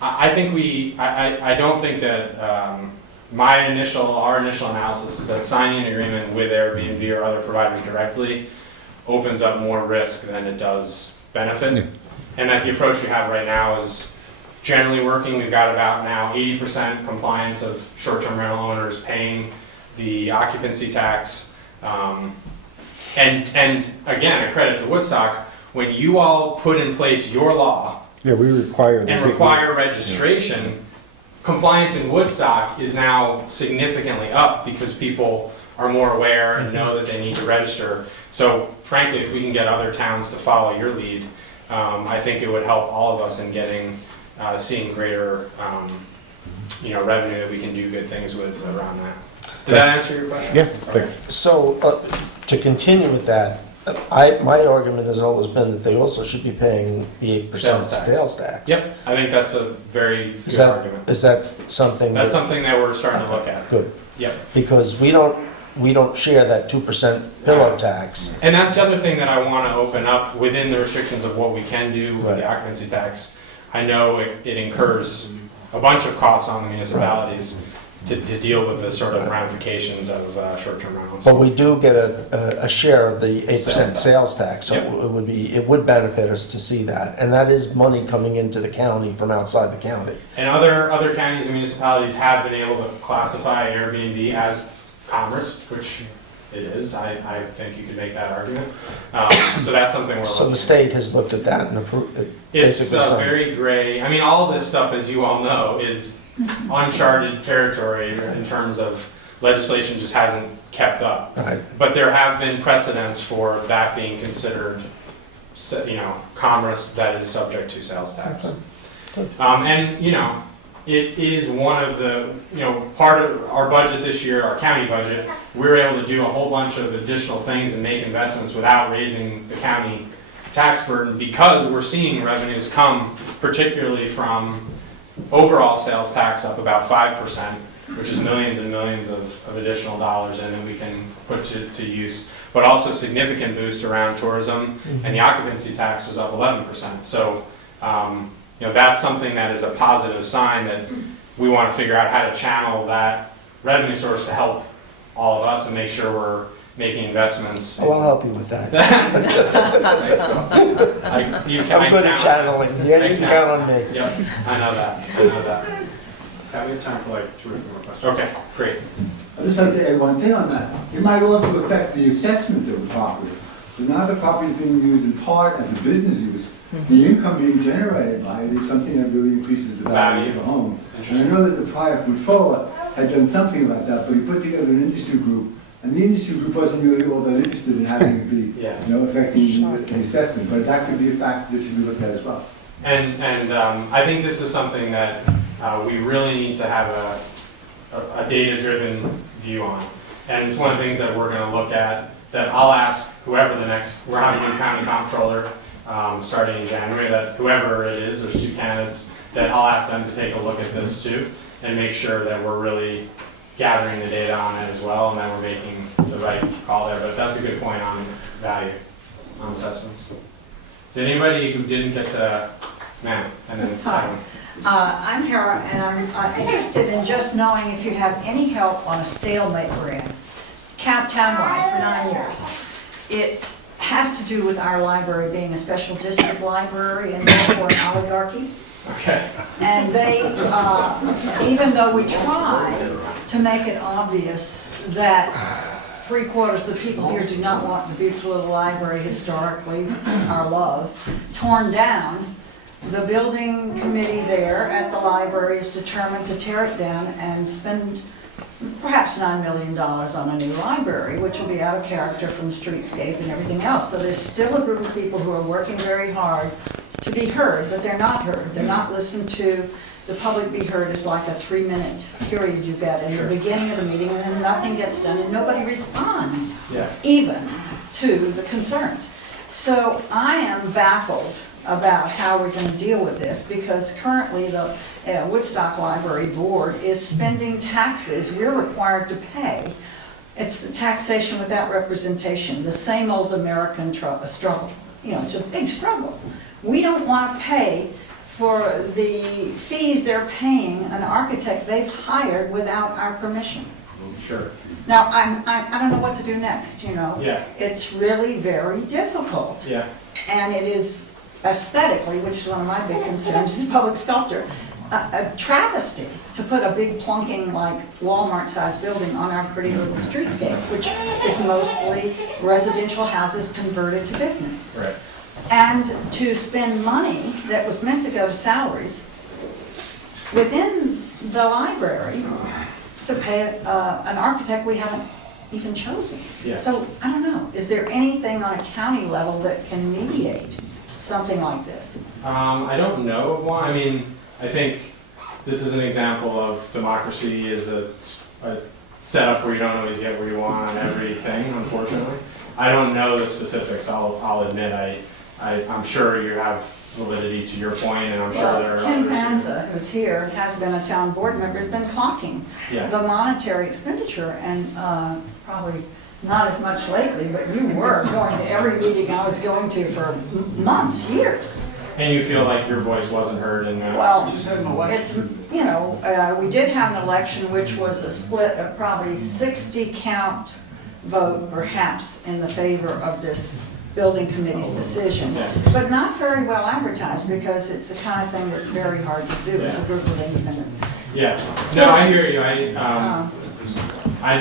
I think I don't think that our initial analysis is that signing an agreement with Airbnb or other providers directly opens up more risk than it does benefit. Yeah. And that the approach we have right now is generally working. We've got about now 80% compliance of short-term rental owners paying the occupancy tax. And again, a credit to Woodstock, when you all put in place your law Yeah, we require that. and require registration, compliance in Woodstock is now significantly up because people are more aware and know that they need to register. So frankly, if we can get other towns to follow your lead, I think it would help all of us in seeing greater, revenue that we can do good things with around that. Did that answer your question? Yeah. So, to continue with that, my argument has always been that they also should be paying the 8% Sales tax. sales tax. Yep, I think that's a very Is good that, argument. is that something? That's that- something that we're starting to look at. Good, Yep. because we don't share that 2% pillow tax. And that's the other thing that I want to open up within the restrictions of what we can do with Right. the occupancy tax. I know it incurs a bunch of costs on the municipalities to deal with the sort of ramifications of short-term rentals. But we do get a share of the 8% Sales tax. sales tax, so Yep. it would benefit us to see that. And that is money coming into the county from outside the county. And other counties and municipalities have been able to classify Airbnb as commerce, which it is. I think you could make that argument. So that's something we're So looking the at. state has looked at that and approved it. It's basically saying- very gray. I mean, all of this stuff, as you all know, is uncharted territory in terms of legislation just hasn't kept up. Right. But there have been precedents for that being considered, commerce that is subject to sales tax. Good. And, it is one of the, part of our budget this year, our county budget, we were able to do a whole bunch of additional things and make investments without raising the county tax burden because we're seeing revenues come particularly from overall sales tax up about 5%, which is millions and millions of additional dollars in that we can put to use, but also significant boost around tourism, and the occupancy tax was up 11%. So, that's something that is a positive sign that we want to figure out how to channel that revenue source to help all of us and make sure we're making investments. Oh, I'll help you with that. Thanks, Bill. I'm good at channeling. Yeah, you can count on me. Yep, I know that. We have time for like 2 or 3 more questions. Okay, great. I'd just like to add one thing on that. It might also affect the assessment of the property. So now the property is being used in part as a business use. The income being generated by it is something that really increases the value of the home. And I know that the prior controller had done something about that, but he put together an industry group, and the industry group wasn't really all that interested in having it be, Yes. affecting the assessment. But that could be a factor that should be looked at as well. And I think this is something that we really need to have a data-driven view on. And it's one of the things that we're going to look at, that I'll ask whoever we're having a new county comptroller starting in January, that whoever it is, there's 2 candidates, that I'll ask them to take a look at this too, and make sure that we're really gathering the data on it as well, and that we're making the right call there. But that's a good point on value, on assessments. Did anybody who didn't get to, and then Hi. I'm Hera, and I'm interested in just knowing if you have any help on a stalemate we're in. Townwide for 9 years. It has to do with our library being a special district library and therefore an oligarchy. Okay. And they, even though we try to make it obvious that 3/4 of the people here do not want the beautiful little library historically, our love, torn down, the building committee there at the library is determined to tear it down and spend perhaps $9 million on a new library, which will be out of character from the streetscape and everything else. So there's still a group of people who are working very hard to be heard, but they're not heard. They're not listened to. The public be heard is like a 3-minute period you get in the beginning of the meeting, and then nothing gets done, and nobody responds even to the concerns. So I am baffled about how we're going to deal with this, because currently the Woodstock Library Board is spending taxes we're required to pay. It's the taxation without representation, the same old American struggle. It's a big struggle. We don't want to pay for the fees they're paying an architect they've hired without our permission. Sure. Now, I don't know what to do next, Yeah. It's really very difficult. Yeah. And it is aesthetically, which is one of my big concerns, is public sculpture, a travesty to put a big plunking like Walmart-sized building on our pretty little streetscape, which is mostly residential houses converted to business. Right. And to spend money that was meant to go to salaries within the library to pay an architect we haven't even chosen. Yeah. So, I don't know, is there anything on a county level that can mediate something like this? I don't know of one. I mean, I think this is an example of democracy is a setup where you don't always get where you want on everything, unfortunately. I don't know the specifics, I'll admit, I'm sure you have validity to your point, and I'm sure there are Well, Kim others. Panza, who's here, and has been a town board member, has been clocking Yeah. the monetary expenditure, and probably not as much lately, but you were going to every meeting I was going to for months, years. And you feel like your voice wasn't heard in that? Well, Just had an election. it's, you know, we did have an election which was a split of probably 60 count vote perhaps in the favor of this building committee's decision, but not very well advertised because it's the kind of thing that's very hard to do as a group of independent. Yeah, no, I hear you, I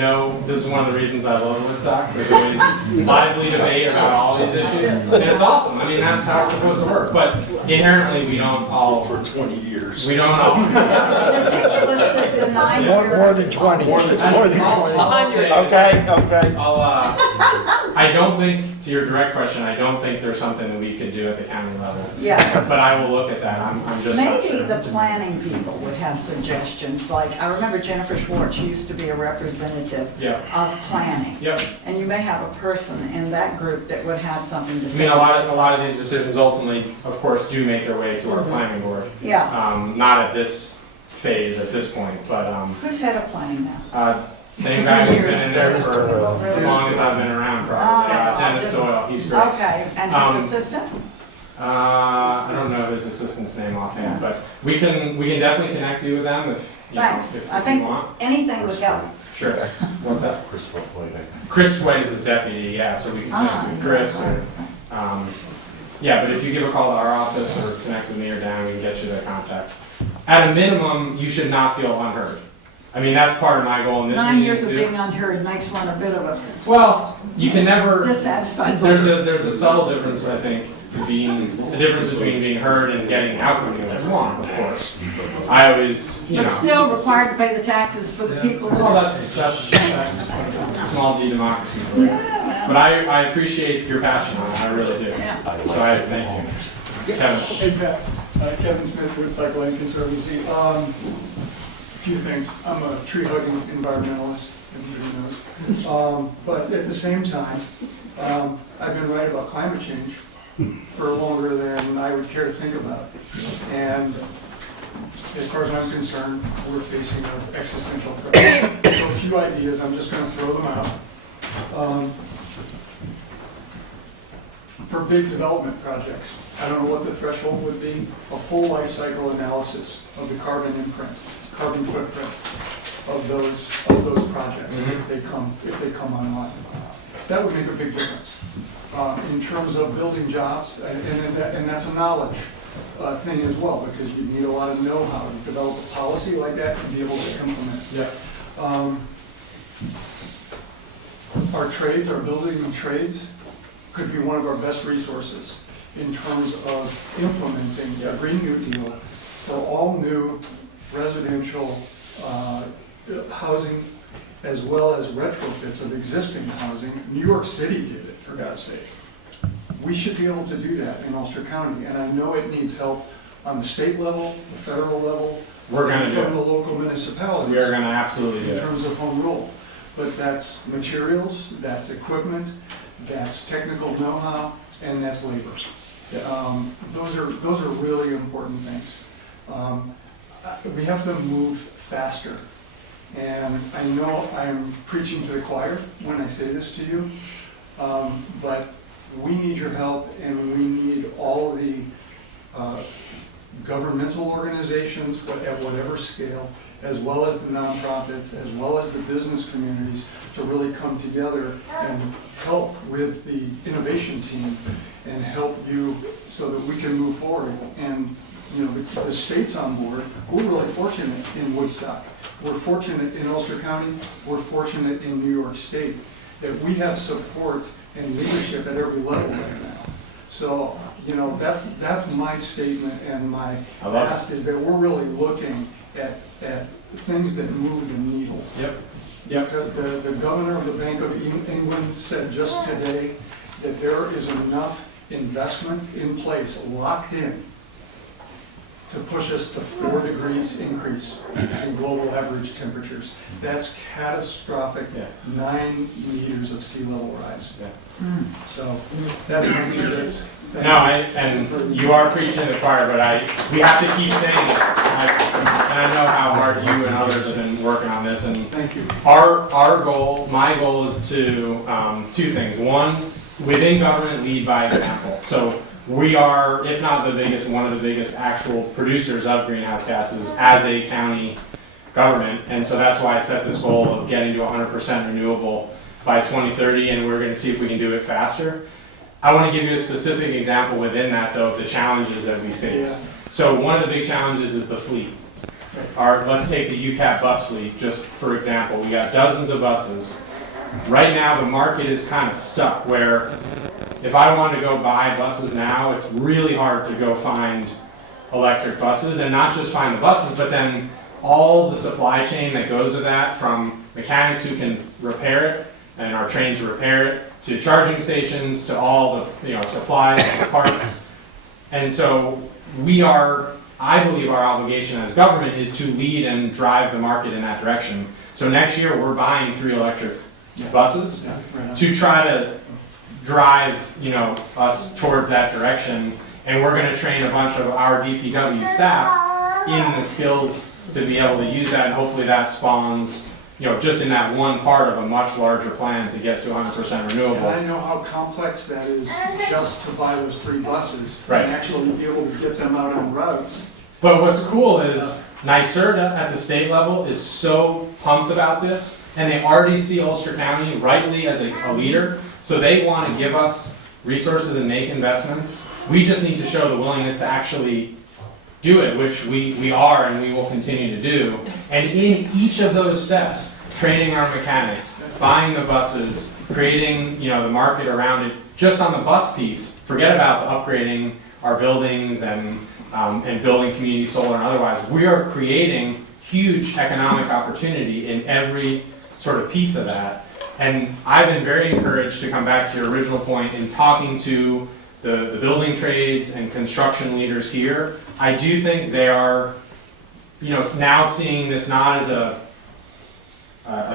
know this is one of the reasons I love Woodstock. There's always lively debate about all these issues, and it's awesome. I mean, that's how it's supposed to work. But inherently, we don't all. For 20 years. We don't all. It's ridiculous that the 9 years. More than 20. More than 20. Okay. I don't think, to your direct question, I don't think there's something that we could do at the county level. Yeah. But I will look at that. I'm just not Maybe sure. the planning people would have suggestions, like, I remember Jennifer Schwartz used to be a representative Yeah. of planning. Yep. And you may have a person in that group that would have something to I say. mean, a lot of these decisions ultimately, of course, do make their way to our planning board. Yeah. Not at this phase, at this point, but Who's head of planning now? same guy who's been in there Dennis for Doyle. as long as I've been around, probably. Oh, Dennis just- Doyle, he's great. Okay, and his assistant? I don't know his assistant's name offhand, but we can definitely connect you with them if you know, Thanks. if I you think want. anything would help. Sure. What's that? Chris White is his deputy, yeah, so we can connect you with Chris. Or, yeah, but if you give a call to our office or connect with me or Dan, we can get you their contact. At a minimum, you should not feel unheard. I mean, that's part of my goal in this 9 meeting years of too. being unheard makes one a bit of a Well, you can never. dissatisfied There's voter. there's a subtle difference, I think, to being the difference between being heard and getting an outcome you guys want, of course. I always, you know. But still required to pay the taxes for the people who Well, are. that's small d democracy for you. But I appreciate your passion on it, I really do. Yeah. So I thank you. Kevin. Hey Pat, Kevin Smith, Woodstock Land Conservancy. A few things. I'm a tree hugging environmentalist, everybody knows. But at the same time, I've been right about climate change for longer than I would care to think about. And as far as I'm concerned, we're facing an existential threat. So a few ideas, I'm just going to throw them out. For big development projects, I don't know what the threshold would be, a full life cycle analysis of the carbon footprint of those projects if they come online. That would make a big difference in terms of building jobs, and that's a knowledge thing as well, because you need a lot of know-how to develop a policy like that to be able to implement. Yeah. Our trades, our building trades, could be one of our best resources in terms of implementing a Green New Deal for all new residential housing as well as retrofits of existing housing. New York City did it, for God's sake. We should be able to do that in Ulster County, and I know it needs help on the state level, the federal level, We're gonna and do from the it. local municipalities. We are gonna absolutely do In it. terms of home rule. But that's materials, that's equipment, that's technical know-how, and that's labor. Those are really important things. We have to move faster. And I know I'm preaching to the choir when I say this to you, but we need your help, and we need all the governmental organizations at whatever scale, as well as the nonprofits, as well as the business communities, to really come together and help with the innovation team and help you so that we can move forward. And you know, the state's on board. We're really fortunate in Woodstock. We're fortunate in Ulster County. We're fortunate in New York State that we have support and leadership at every level right now. So, you know, that's my statement, and my ask is that we're really looking at things that move the needle. Yep. The governor of the Bank of England said just today that there is enough investment in place, locked in, to push us to 4 degrees increase in global average temperatures. That's catastrophic, Yeah. 9 meters of sea level rise. Yeah. So that's my 2 days. Thank No, you. and you are preaching to the choir, but we have to keep saying it. And I know how hard you and others have been working on this, and Thank you. our goal, my goal is to, 2 things. One, within government, lead by example. So we are, if not the biggest, one of the biggest actual producers of greenhouse gases as a county government. And so that's why I set this goal of getting to 100% renewable by 2030, and we're going to see if we can do it faster. I want to give you a specific example within that, though, of the challenges that we face. So one of the big challenges is the fleet. Let's take the UCAT bus fleet, just for example. We got dozens of buses. Right now, the market is kind of stuck where if I want to go buy buses now, it's really hard to go find electric buses, and not just find the buses, but then all the supply chain that goes with that, from mechanics who can repair it and are trained to repair it, to charging stations, to all the supplies, parts. And so I believe our obligation as government is to lead and drive the market in that direction. So next year we're buying 3 electric buses to try to drive us towards that direction, and we're going to train a bunch of our DPW staff in the skills to be able to use that, and hopefully that spawns just in that one part of a much larger plan to get to 100% renewable. And I know how complex that is just to buy those 3 buses. Right. And actually be able to get them out on routes. But what's cool is NYSERDA at the state level is so pumped about this, and they already see Ulster County rightly as a leader, so they want to give us resources and make investments. We just need to show the willingness to actually do it, which we are and we will continue to do. And in each of those steps, training our mechanics, buying the buses, creating the market around it, just on the bus piece, forget about the upgrading our buildings and building community solar and otherwise. We are creating huge economic opportunity in every sort of piece of that. And I've been very encouraged, to come back to your original point, in talking to the building trades and construction leaders here. I do think they are, now seeing this not as a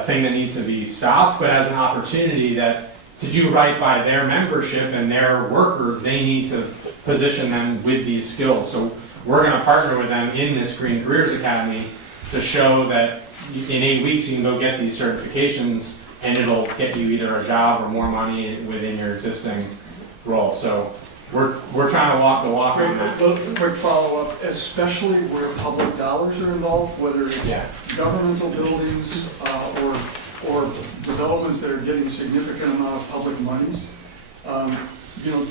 thing that needs to be stopped, but as an opportunity that to do right by their membership and their workers, they need to position them with these skills. So we're going to partner with them in this Green Careers Academy to show that in 8 weeks you can go get these certifications, and it'll get you either a job or more money within your existing role. So we're trying to walk the walk on that. Quick follow-up, especially where public dollars are involved, whether it's governmental buildings or developments that are getting significant amount of public monies.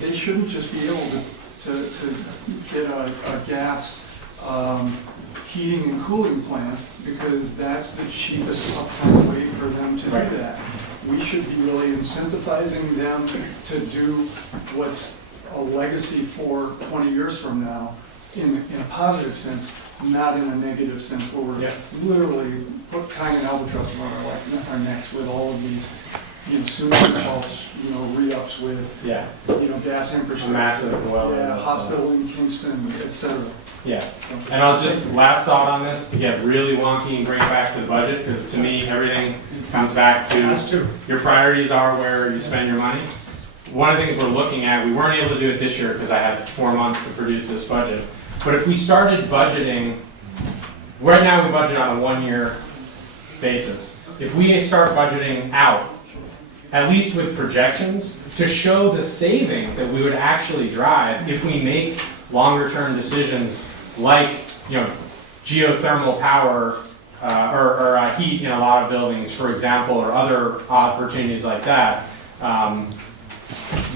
They shouldn't just be able to get a gas heating and cooling plant, because that's the cheapest upfront way for them to do that. We should be really incentivizing them to do what's a legacy for 20 years from now in a positive sense, not in a negative sense where we're literally tying an albatross around our necks with all of these soon impulse, re-ups with, gas infrastructure. Massive hospital in Kingston, et cetera. Yeah, and I'll just, last thought on this, to get really wonky and bring it back to the budget, because to me, everything comes back to your priorities are where you spend your money. One of the things we're looking at, we weren't able to do it this year because I had 4 months to produce this budget, but if we started budgeting, right now we budget on a 1-year basis. If we start budgeting out, at least with projections, to show the savings that we would actually drive if we make longer term decisions like geothermal power or heat in a lot of buildings, for example, or other opportunities like that,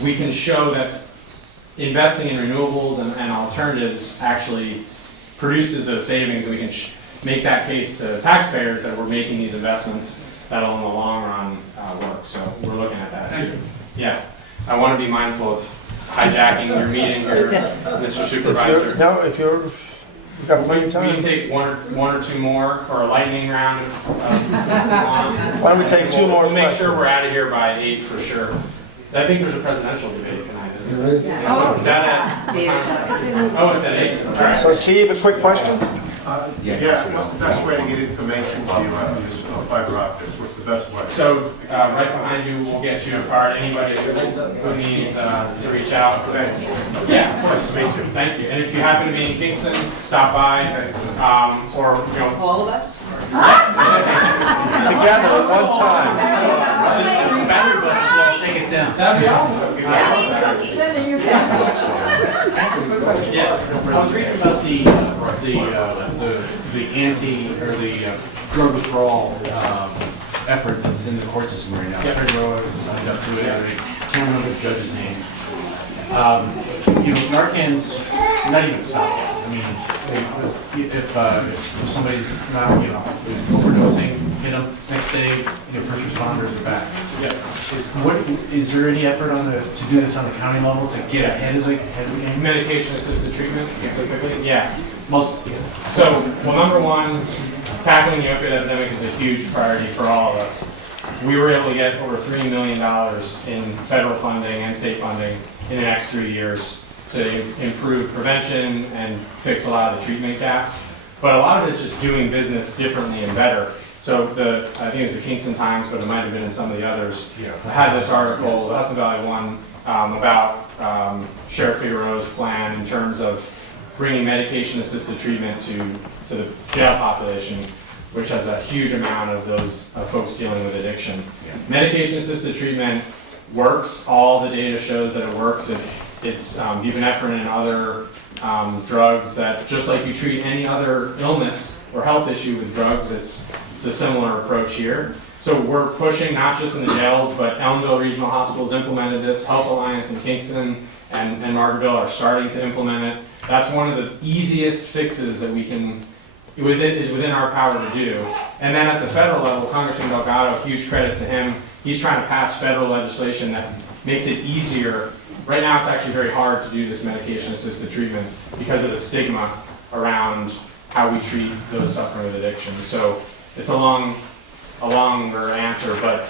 we can show that investing in renewables and alternatives actually produces those savings, and we can make that case to taxpayers that we're making these investments that'll in the long run work. So we're looking at that too. Yeah, I want to be mindful of hijacking your meeting here, Mr. Supervisor. We've got plenty of time. We can take one or two more, or a lightning round if you want. Why don't we take 2 more We'll make sure questions? we're out of here by 8 for sure. I think there's a presidential debate tonight, isn't There there? is. Is that at? Oh, it's at 8. All right. So Steve, a quick question? Yeah, what's the best way to get information to you on this fiber optics? What's the best way? So, right behind you, we'll get you a card. Anybody who needs to reach out. Thanks. Yeah, of course. Thank you. Thank you. And if you happen to be in Kingston, stop by, or, you know. All of us? Together at one time. Battery buses will take us down. That'd be awesome. Send in your pictures. Yeah. I was reading about the anti, or the drug withdrawal effort that's in the court system right now. Fred Rowe signed up to it, I can't remember the judge's name. You know, Narcan's not even stopped yet. I mean, if somebody's not, you know, overdosing, hit them, next day, you know, first responders are back. Is there any effort to do this on a county level to get ahead of the game? Medication-assisted treatment specifically? Yeah. Most, So, well, number one, tackling the opioid epidemic is a huge priority for all of us. We were able to get over $3 million in federal funding and state funding in the next 3 years to improve prevention and fix a lot of the treatment gaps. But a lot of it's just doing business differently and better. So I think it was the Kingston Times, but it might have been in some of the others, had this article, the Hudson Valley one, about Sheriff Figueroa's plan in terms of bringing medication-assisted treatment to the jail population, which has a huge amount of those folks dealing with addiction. Medication-assisted treatment works. All the data shows that it works. It's buprenorphine and other drugs that, just like you treat any other illness or health issue with drugs, it's a similar approach here. So we're pushing, not just in the jails, but Elmville Regional Hospital's implemented this. Health Alliance in Kingston and Margaretville are starting to implement it. That's one of the easiest fixes that we can, is within our power to do. And then at the federal level, Congressman Delgado, huge credit to him, he's trying to pass federal legislation that makes it easier. Right now, it's actually very hard to do this medication-assisted treatment because of the stigma around how we treat those suffering with addiction. So it's a longer answer, but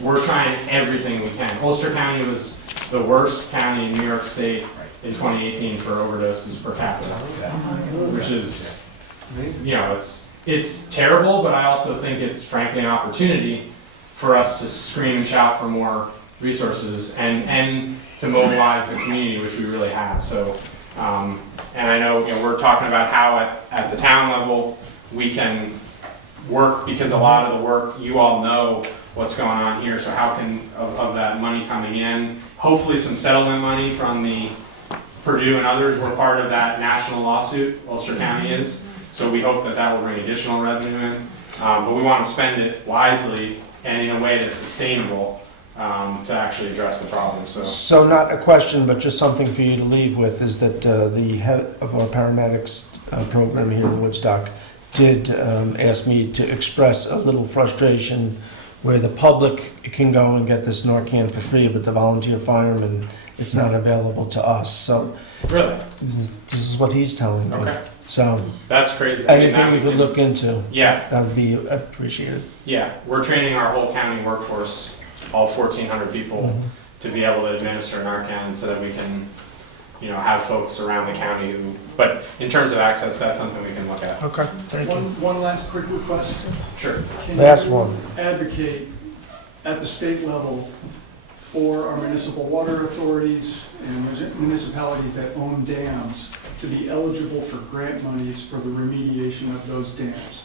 we're trying everything we can. Ulster County was the worst county in New York State in 2018 for overdoses per capita, which is, you know, it's terrible, but I also think it's frankly an opportunity for us to scream and shout for more resources and to mobilize the community, which we really have. So, and I know, you know, we're talking about how at the town level we can work, because a lot of the work, you all know what's going on here, so how can, of that money coming in, hopefully some settlement money from the Purdue and others, we're part of that national lawsuit, Ulster County is, so we hope that that will bring additional revenue in, but we want to spend it wisely and in a way that's sustainable to actually address the problem. So not a question, but just something for you to leave with, is that the head of our paramedics program here in Woodstock did ask me to express a little frustration where the public can go and get this Narcan for free, but the volunteer firemen, it's not available to us. So Really? this is what he's telling me. Okay. So That's crazy. I mean, anything that we could look into, Yeah, that would be appreciated. yeah. We're training our whole county workforce, all 1,400 people, to be able to administer Narcan so that we can, you know, have folks around the county who, but in terms of access, that's something we can look at. Okay, thank you. One last quick request. Sure. Can Last you one. advocate at the state level for our municipal water authorities and municipalities that own dams to be eligible for grant monies for the remediation of those dams?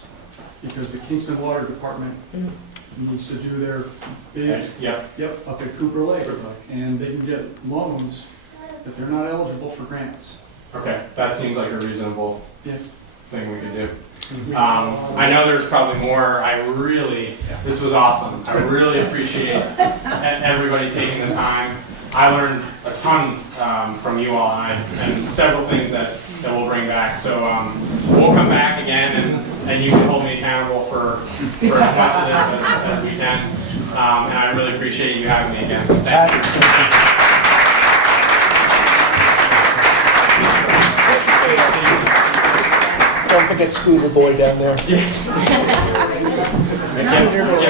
Because the Kingston Water Department needs to do their big, Yeah. up at Cooper Lake, and they can get loans, but they're not eligible for grants. Okay. That seems like a reasonable Yeah. thing we could do. I know there's probably more. This was awesome. I really appreciate everybody taking the time. I learned a ton from you all, and several things that we'll bring back. So we'll come back again, and you can hold me accountable for as much of this as we can. And I really appreciate you having me again. Thank you. Don't forget Scuba Boy down there. Get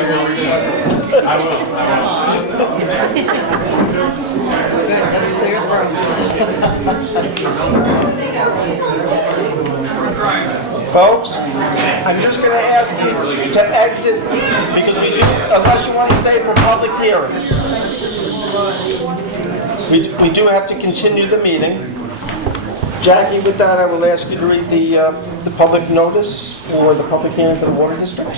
real soon. I will. That's clear Folks, I'm just going to ask you to exit because we do, unless you want to stay for public hearings. We do have to continue the meeting. Jackie, with that, I will ask you to read the public notice for the public hearing for the water district. I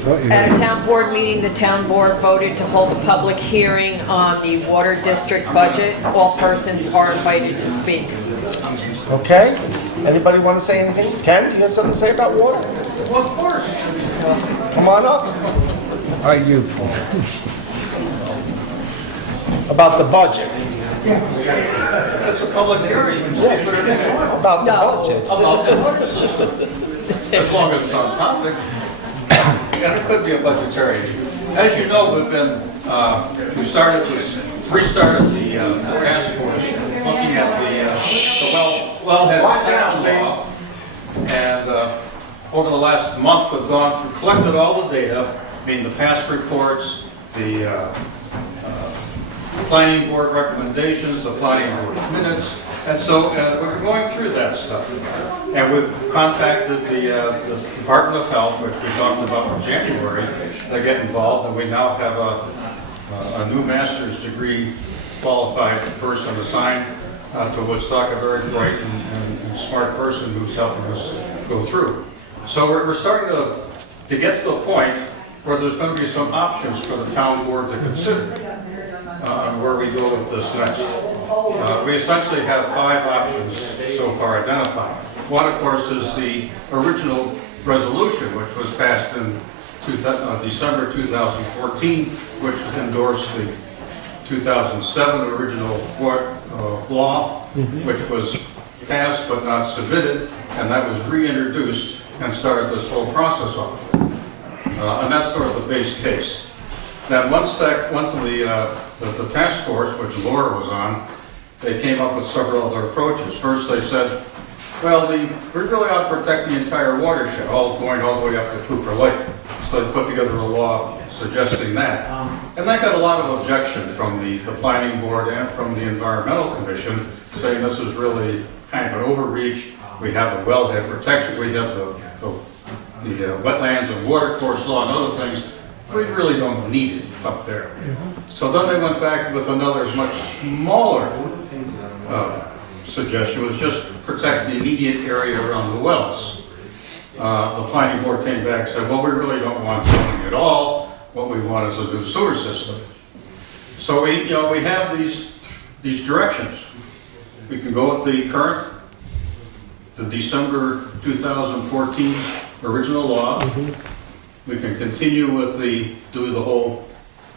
thought you At had- a town board meeting, the town board voted to hold a public hearing on the water district budget. All persons are invited to speak. Okay? Anybody want to say anything? Ken, you have something to say about water? Well, of course. Come on up. All right, you. About the budget. It's a public hearing. Yes. About the No. budget. About the water system, as long as it's on topic. And it could be a budgetary. As you know, we restarted the task force looking at the wellhead protection law. And over the last month, we've gone through, collected all the data, the past reports, the planning board recommendations, the planning board minutes, and so we're going through that stuff. And we've contacted the Department of Health, which we talked about in January. They get involved, and we now have a new master's degree qualified person assigned to Woodstock, a very bright and smart person who's helping us go through. So we're starting to get to the point where there's going to be some options for the town board to consider on where we go with this next. We essentially have 5 options so far identified. One, of course, is the original resolution, which was passed in December 2014, which endorsed the 2007 original law, which was passed but not submitted, and that was reintroduced and started this whole process off. And that's sort of the base case. Then once that went to the task force, which Laura was on, they came up with several other approaches. First they said, well, we really ought to protect the entire watershed, going all the way up to Cooper Lake. So they put together a law suggesting that. And that got a lot of objection from the planning board and from the environmental commission, saying this is really kind of an overreach. We have the wellhead protection, we have the wetlands and water course law and other things. We really don't need it up there. So then they went back with another much smaller suggestion, was just protect the immediate area around the wells. The planning board came back and said, well, we really don't want zoning at all. What we want is a new sewer system. So we have these directions. We can go with the current, the December 2014 original law. We can continue with do the whole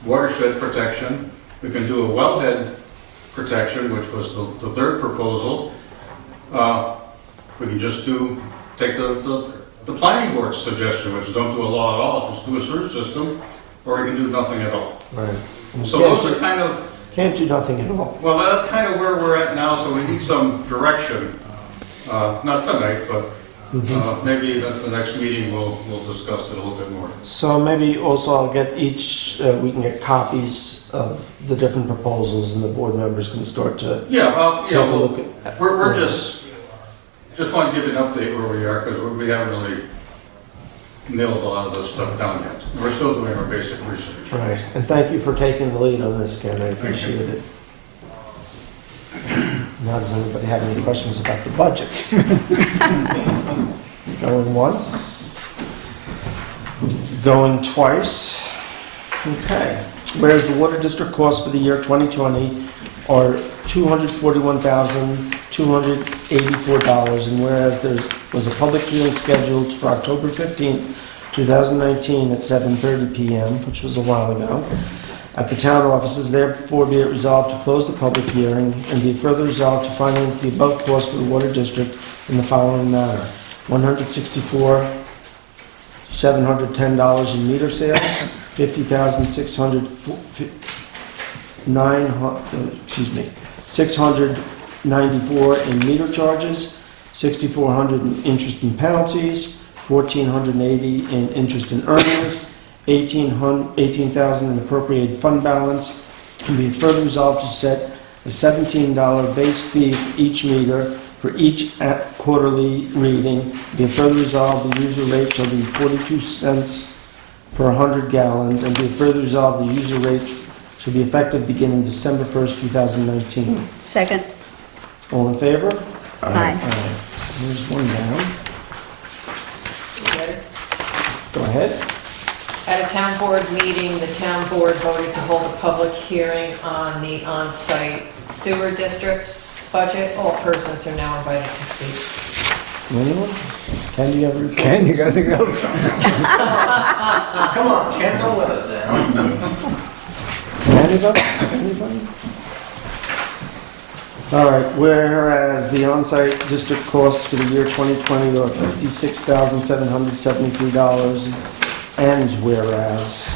watershed protection. We can do a wellhead protection, which was the third proposal. We can just take the planning board's suggestion, which is don't do a law at all, just do a sewer system, or you can do nothing at all. Right. So those are kind of, Can't do nothing at all. well, that's kind of where we're at now, so we need some direction. Not tonight, but maybe at the next meeting we'll discuss it a little bit more. So maybe also I'll get we can get copies of the different proposals and the board members can start to take a look at. We're just want to give you an update where we are, because we haven't really nailed a lot of this stuff down yet. We're still doing our basic research. Right, and thank you for taking the lead on this, Ken, I appreciate it. Now, does anybody have any questions about the budget? Going once, going twice. Okay. Whereas the water district costs for the year 2020 are $241,284, and whereas there was a public hearing scheduled for October 15th, 2019 at 7:30 p.m., which was a while ago, at the town offices, therefore be it resolved to close the public hearing and be further resolved to finance the above cost for the water district in the following manner. $164,710 in meter sales, $694 in meter charges, $6,400 in interest and penalties, $1,480 in interest and earnings, $18,000 in appropriated fund balance. And be further resolved to set a $17 base fee for each meter for each quarterly reading. Be further resolved, the user rate shall be 42 cents per 100 gallons, and be further resolved, the user rate shall be effective beginning December 1st, 2019. Second. All in favor? Aye. There's one down. Go ahead. At a town board meeting, the town board voted to hold a public hearing on the on-site sewer district budget. All persons are now invited to speak. Anyone? Ken, do you have a report? Ken, you got anything else? Come on, Ken, don't let us down. Anybody? Anybody? All right, whereas the on-site district costs for the year 2020 are $56,773, and whereas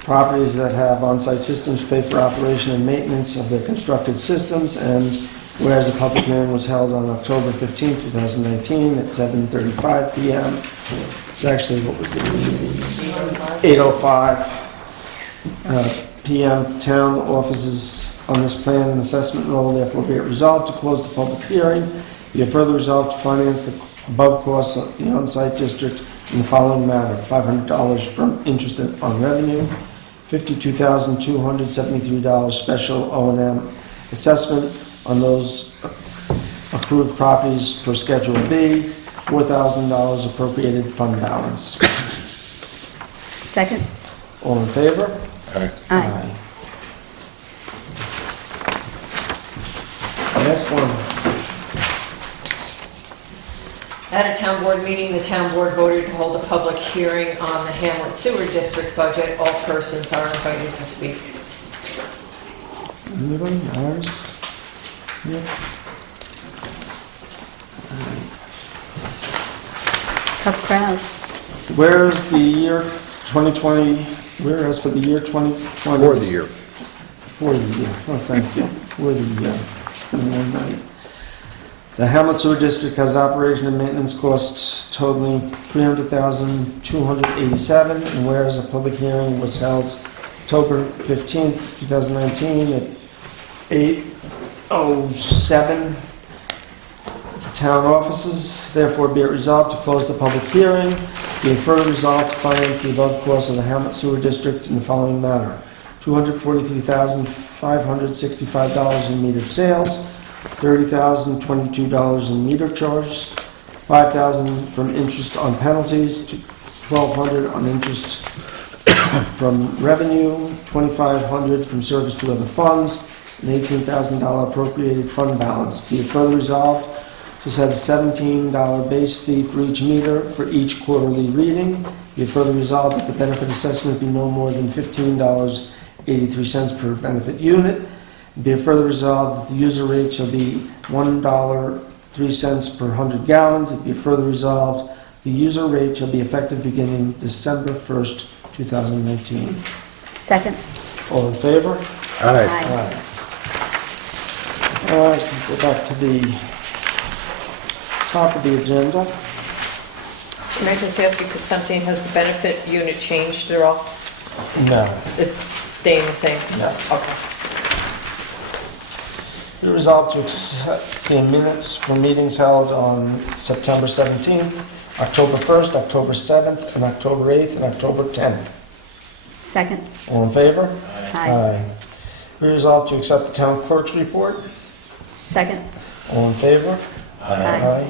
properties that have on-site systems pay for operation and maintenance of their constructed systems, and whereas a public hearing was held on October 15, 2019 at 7:35 p.m. It's actually, what was the 8:05 p.m. Town offices on this plan and assessment roll, therefore be it resolved to close the public hearing. Be it further resolved to finance the above costs of the on-site district in the following manner: $500 from interest on revenue, $52,273 special O&M assessment on those approved properties per Schedule B, $4,000 appropriated fund balance. Second. All in favor? Aye. Last one. At a town board meeting, the town board voted to hold a public hearing on the Hamlet Sewer District budget. All persons are invited to speak. Anybody? Ours? Yep. Tough crowd. Whereas the year 2020, whereas for the year 2020. For the year. For the year. Oh, thank you. For the year. It's been one night. The Hamlet Sewer District has operation and maintenance costs totaling $300,287, and whereas a public hearing was held October 15th, 2019 at 8:07 town offices, therefore be it resolved to close the public hearing. Be it further resolved to finance the above costs of the Hamlet Sewer District in the following manner: $243,565 in metered sales, $30,022 in meter charges, $5,000 from interest on penalties, $1,200 on interest from revenue, $2,500 from service to other funds, an $18,000 appropriated fund balance. Be it further resolved to set a $17 base fee for each meter for each quarterly reading. Be it further resolved that the benefit assessment be no more than $15.83 per benefit unit. Be it further resolved that the user rate shall be $1.03 per 100 gallons. Be it further resolved the user rate shall be effective beginning December 1st, 2019. Second. All in favor? Aye. Aye. All right, go back to the top of the agenda. Can I just ask you something? Has the benefit unit changed at all? No. It's staying the same? No. Okay. Be resolved to accept the minutes for meetings held on September 17th, October 1st, October 7th, and October 8th, and October 10th. Second. All in favor? Aye. Be resolved to accept the town clerk's report. Second. All in favor? Aye.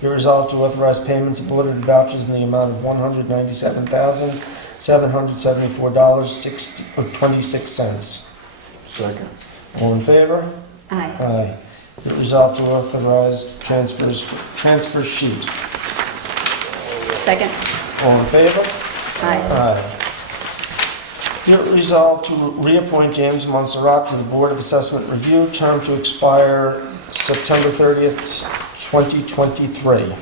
Be resolved to authorize payments of limited vouchers in the amount of $197,774.26. Second. All in favor? Aye. Aye. Be resolved to authorize transfer sheet. Second. All in favor? Aye. Aye. Be it resolved to reappoint James Monserrat to the Board of Assessment Review, term to expire September 30th, 2023.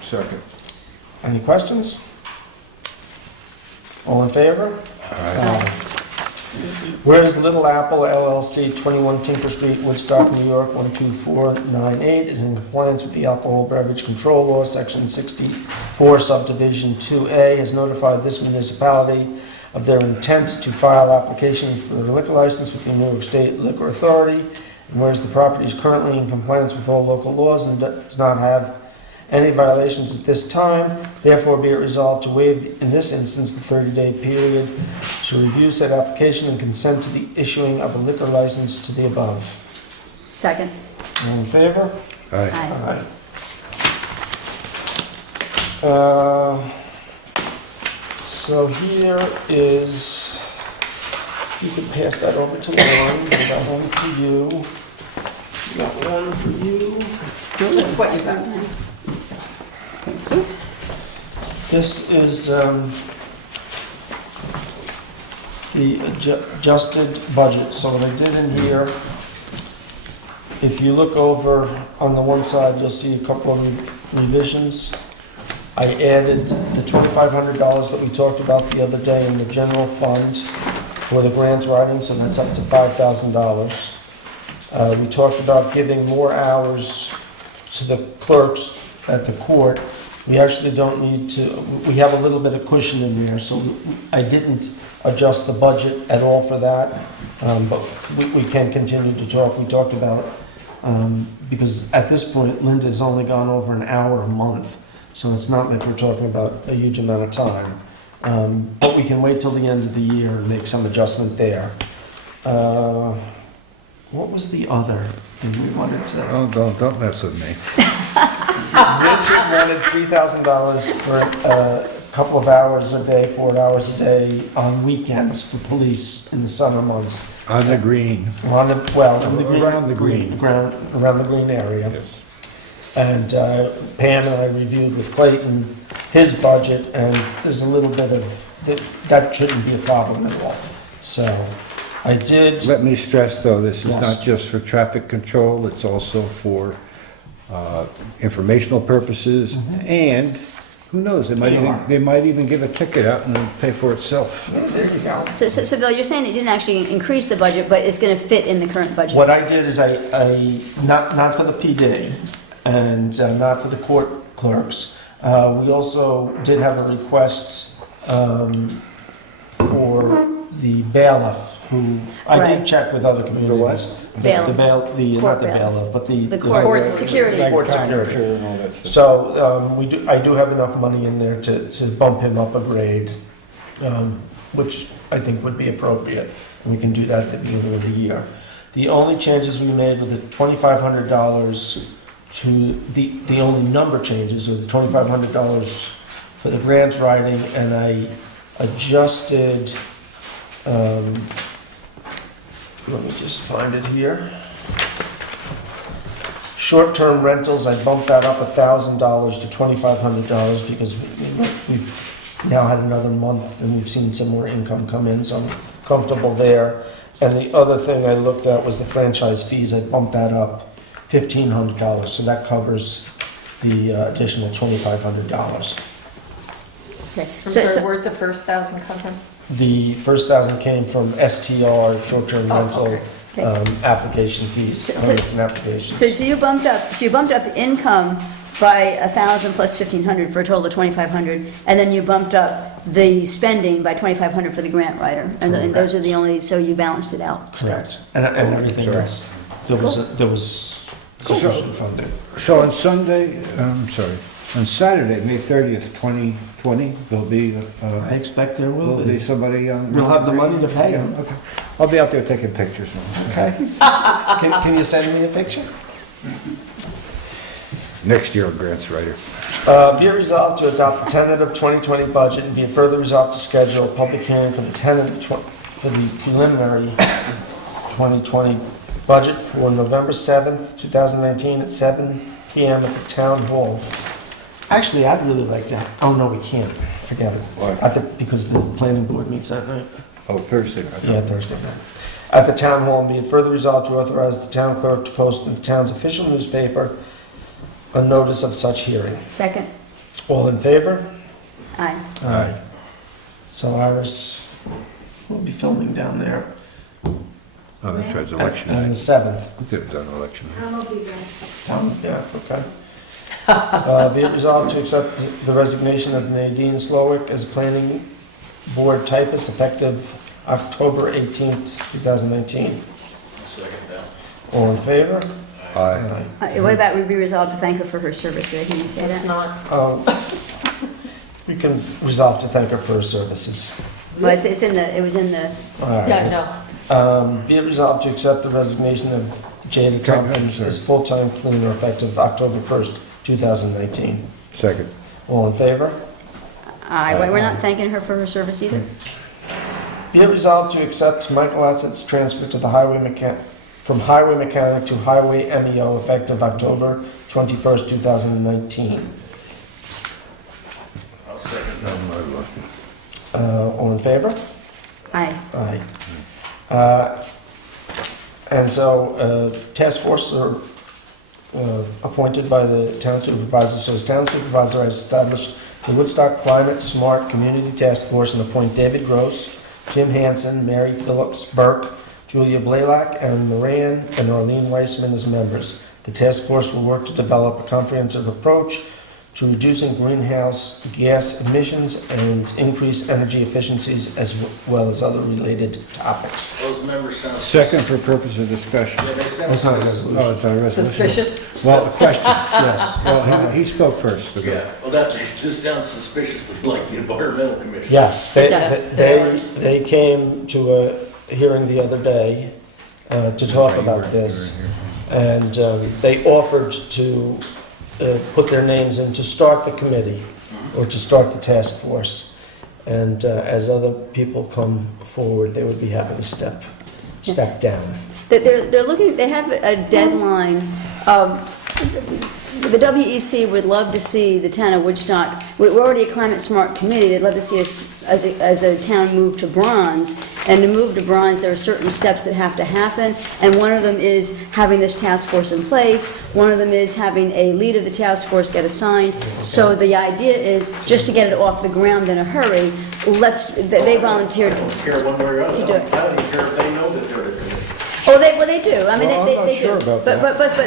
Second. Any questions? All in favor? Aye. Whereas Little Apple LLC, 21 Tinker Street, Woodstock, New York, 12498, is in compliance with the Alcohol Beverage Control Law, Section 64, Subdivision 2A, has notified this municipality of their intent to file application for a liquor license with the New York State Liquor Authority. And whereas the property is currently in compliance with all local laws and does not have any violations at this time, therefore be it resolved to waive in this instance the 30-day period to review said application and consent to the issuing of a liquor license to the above. Second. All in favor? Aye. Aye. So here is, you can pass that over to Lauren. I got one for you. Got one for you. That's what you got. This is the adjusted budget. So what I did in here, if you look over on the one side, you'll see a couple of revisions. I added the $2,500 that we talked about the other day in the general fund for the grants writing, so that's up to $5,000. We talked about giving more hours to the clerks at the court. We actually don't need to, we have a little bit of cushion in there, so I didn't adjust the budget at all for that, but we can continue to talk. We talked about, because at this point, Linda's only gone over an hour a month, so it's not like we're talking about a huge amount of time. But we can wait till the end of the year and make some adjustment there. What was the other thing we wanted to? Oh, don't mess with me. Richard wanted $3,000 for a couple of hours a day, 4 hours a day on weekends for police in the summer months. On the green. On the, well, on the green. Around the green. Around the green area. Yes. And Pam and I reviewed with Clayton his budget, and there's a little bit of, that shouldn't be a problem at all. So I did. Let me stress, though, this is Yes. not just for traffic control, it's also for informational purposes, and who knows, they might even give a ticket out and it'll pay for itself. Yeah, there you go. So Bill, you're saying that you didn't actually increase the budget, but it's going to fit in the current budget? What I did is I not for the PD and not for the court clerks. We also did have a request for the bailiff, who I did Right. check with other communities. The what? Bailiff. The bail, the, Court not the bailiff. bailiff, but the. The court security. Court Right. security. And all that stuff. So I do have enough money in there to bump him up a grade, which I think would be appropriate. And we can do that at the beginning of the year. The only changes we made with the $2,500 to the only number changes are the $2,500 for the grants writing, and I adjusted. Let me just find it here. Short-term rentals, I bumped that up $1,000 to $2,500 because we've now had another month and we've seen some more income come in, so I'm comfortable there. And the other thing I looked at was the franchise fees. I bumped that up $1,500, so that covers the additional $2,500. Okay. I'm So- sorry, where'd the first 1,000 come from? The first 1,000 came from STR, short-term Oh, rental, okay. application fees, So- listing applications. So you bumped up income by 1,000 plus 1,500 for a total of 2,500, and then you bumped up the spending by 2,500 for the grant writer, and those are the only, so you balanced it out. Correct. And everything Sorry. else, there was sufficient funding. So on Sunday, on Saturday, May 30th, 2020, there'll be, I expect there will there'll be be. somebody on. We'll have the money to pay them. Okay. I'll be out there taking pictures. Okay. Can you send me a picture? Next year, grants writer. Be it resolved to adopt the tentative 2020 budget, and be it further resolved to schedule a public hearing for the preliminary 2020 budget for November 7th, 2019 at 7 p.m. at the town hall. Actually, I'd really like that. Oh, no, we can't. Forget it. Why? Because the planning board meets that night. Oh, Thursday. Yeah, Thursday night. At the town hall, and be it further resolved to authorize the town clerk to post in the town's official newspaper a notice of such hearing. Second? All in favor? Aye. Aye. So Iris, We'll be filming down there. Oh, that's right, it's election On the night. 7th. We could have done election. Yeah, okay. Be it resolved to accept the resignation of Nadine Slowick as planning board typist effective October 18th, 2019. All in favor? Aye. What about we be resolved to thank her for her service? Did I hear you say It's that? not, We can resolve to thank her for her services. Well, it's in the, it was in the, All right. yeah, no. Be it resolved to accept the resignation of Jada Tompkins as full-time cleaner effective October 1st, 2019. Second. All in favor? we're not thanking her for her service either? Be it resolved to accept Michael Atzett's transfer to the from highway mechanic to highway MEO effective October 21st, 2019. All in favor? Aye. Aye. And so, task force are appointed by the town supervisor. So as town supervisor, I established the Woodstock Climate Smart Community Task Force and appoint David Gross, Jim Hansen, Mary Phillips Burke, Julia Blaylock, Aaron Moran, and Arlene Weissman as members. The task force will work to develop a comprehensive approach to reducing greenhouse gas emissions and increase energy efficiencies as well as other related topics. Those members sound... Second for purpose of discussion. Yeah, they sound... That's not a resolution. Oh, it's not a resolution. Suspicious? Well, a question. Yes. Well, he spoke first. Okay. Yeah, well, this sounds suspiciously like the Environmental Commission. Yes, It does. they came to a hearing the other day to talk about this, and they offered to put their names in to start the committee or to start the task force. And as other people come forward, they would be happy to step down. They're looking, they have a deadline. The WEC would love to see the town of Woodstock, we're already a climate smart committee, they'd love to see us as a town move to bronze. And to move to bronze, there are certain steps that have to happen, and one of them is having this task force in place, one of them is having a lead of the task force get assigned. So the idea is, just to get it off the ground in a hurry, they volunteered I don't care one way or to do another. it. I don't even care if they know that they're the committee. Oh, they do. I mean, Well, I'm not they sure do. about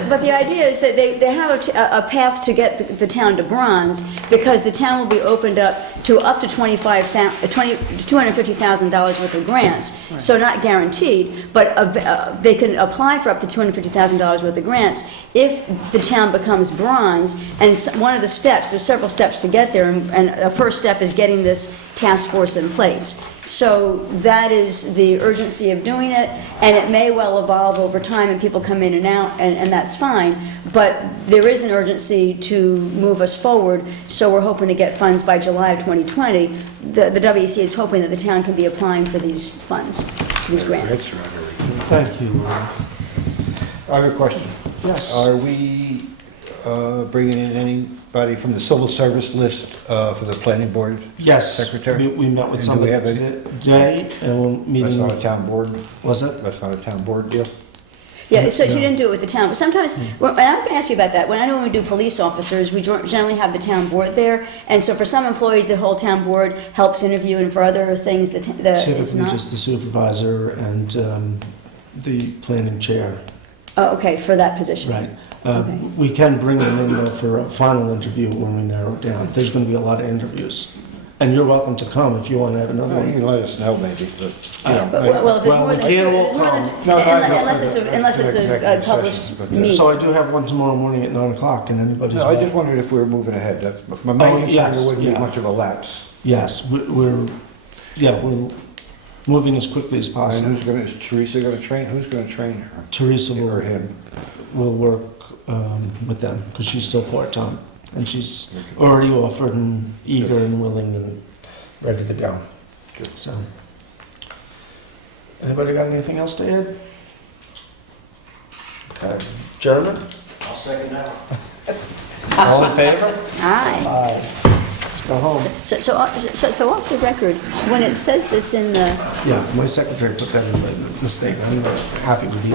But the idea is that they have a path to get the town to bronze, because the town will be opened up to $250,000 worth of grants. So not guaranteed, but they can apply for up to $250,000 worth of grants if the town becomes bronze. And one of the steps, there's several steps to get there, and a first step is getting this task force in place. So that is the urgency of doing it, and it may well evolve over time and people come in and out, and that's fine. But there is an urgency to move us forward, so we're hoping to get funds by July of 2020. The WEC is hoping that the town can be applying for these funds, these grants. Thank you. I have a question. Yes. Are we bringing in anybody from the civil service list for the planning board? Yes. Secretary? We met with And do somebody we have today, and we're That's meeting. not a town board? Was it? That's not a town board deal? Yeah, so she didn't do it with the town, but sometimes, and I was going to ask you about that, when we do police officers, we generally have the town board there, and so for some employees, the whole town board helps interview, and for other things, it's Typically not. just the supervisor and the planning chair. Oh, okay, for that position. Right. Okay. We can bring them in though for a final interview when we narrow it down. There's going to be a lot of interviews. And you're welcome to come if you want to have another Well, you one. can let us know maybe, but, you know. Well, if it's Well, more we than, can't all it's more than, come. No, no, unless it's a executive published sessions, but- meeting. So I do have one tomorrow morning at 9 o'clock, and anybody's No, I just welcome. wondered if we were moving ahead. That's, my Oh, main concern, yes, there wouldn't be yeah. much of a lapse. Yes, we're moving as quickly as And possible. who's gonna, is Teresa gonna train, who's gonna train her? Teresa Or will him? work with them, because she's still part-time. And she's already offered and eager and willing and ready to go. So, anybody got anything else to add? Okay, Jeremy? I'll second that one. All in favor? Aye. Aye. Let's go home. So off the record, when it says this in the, Yeah, my secretary put that in by mistake. I'm not happy with you.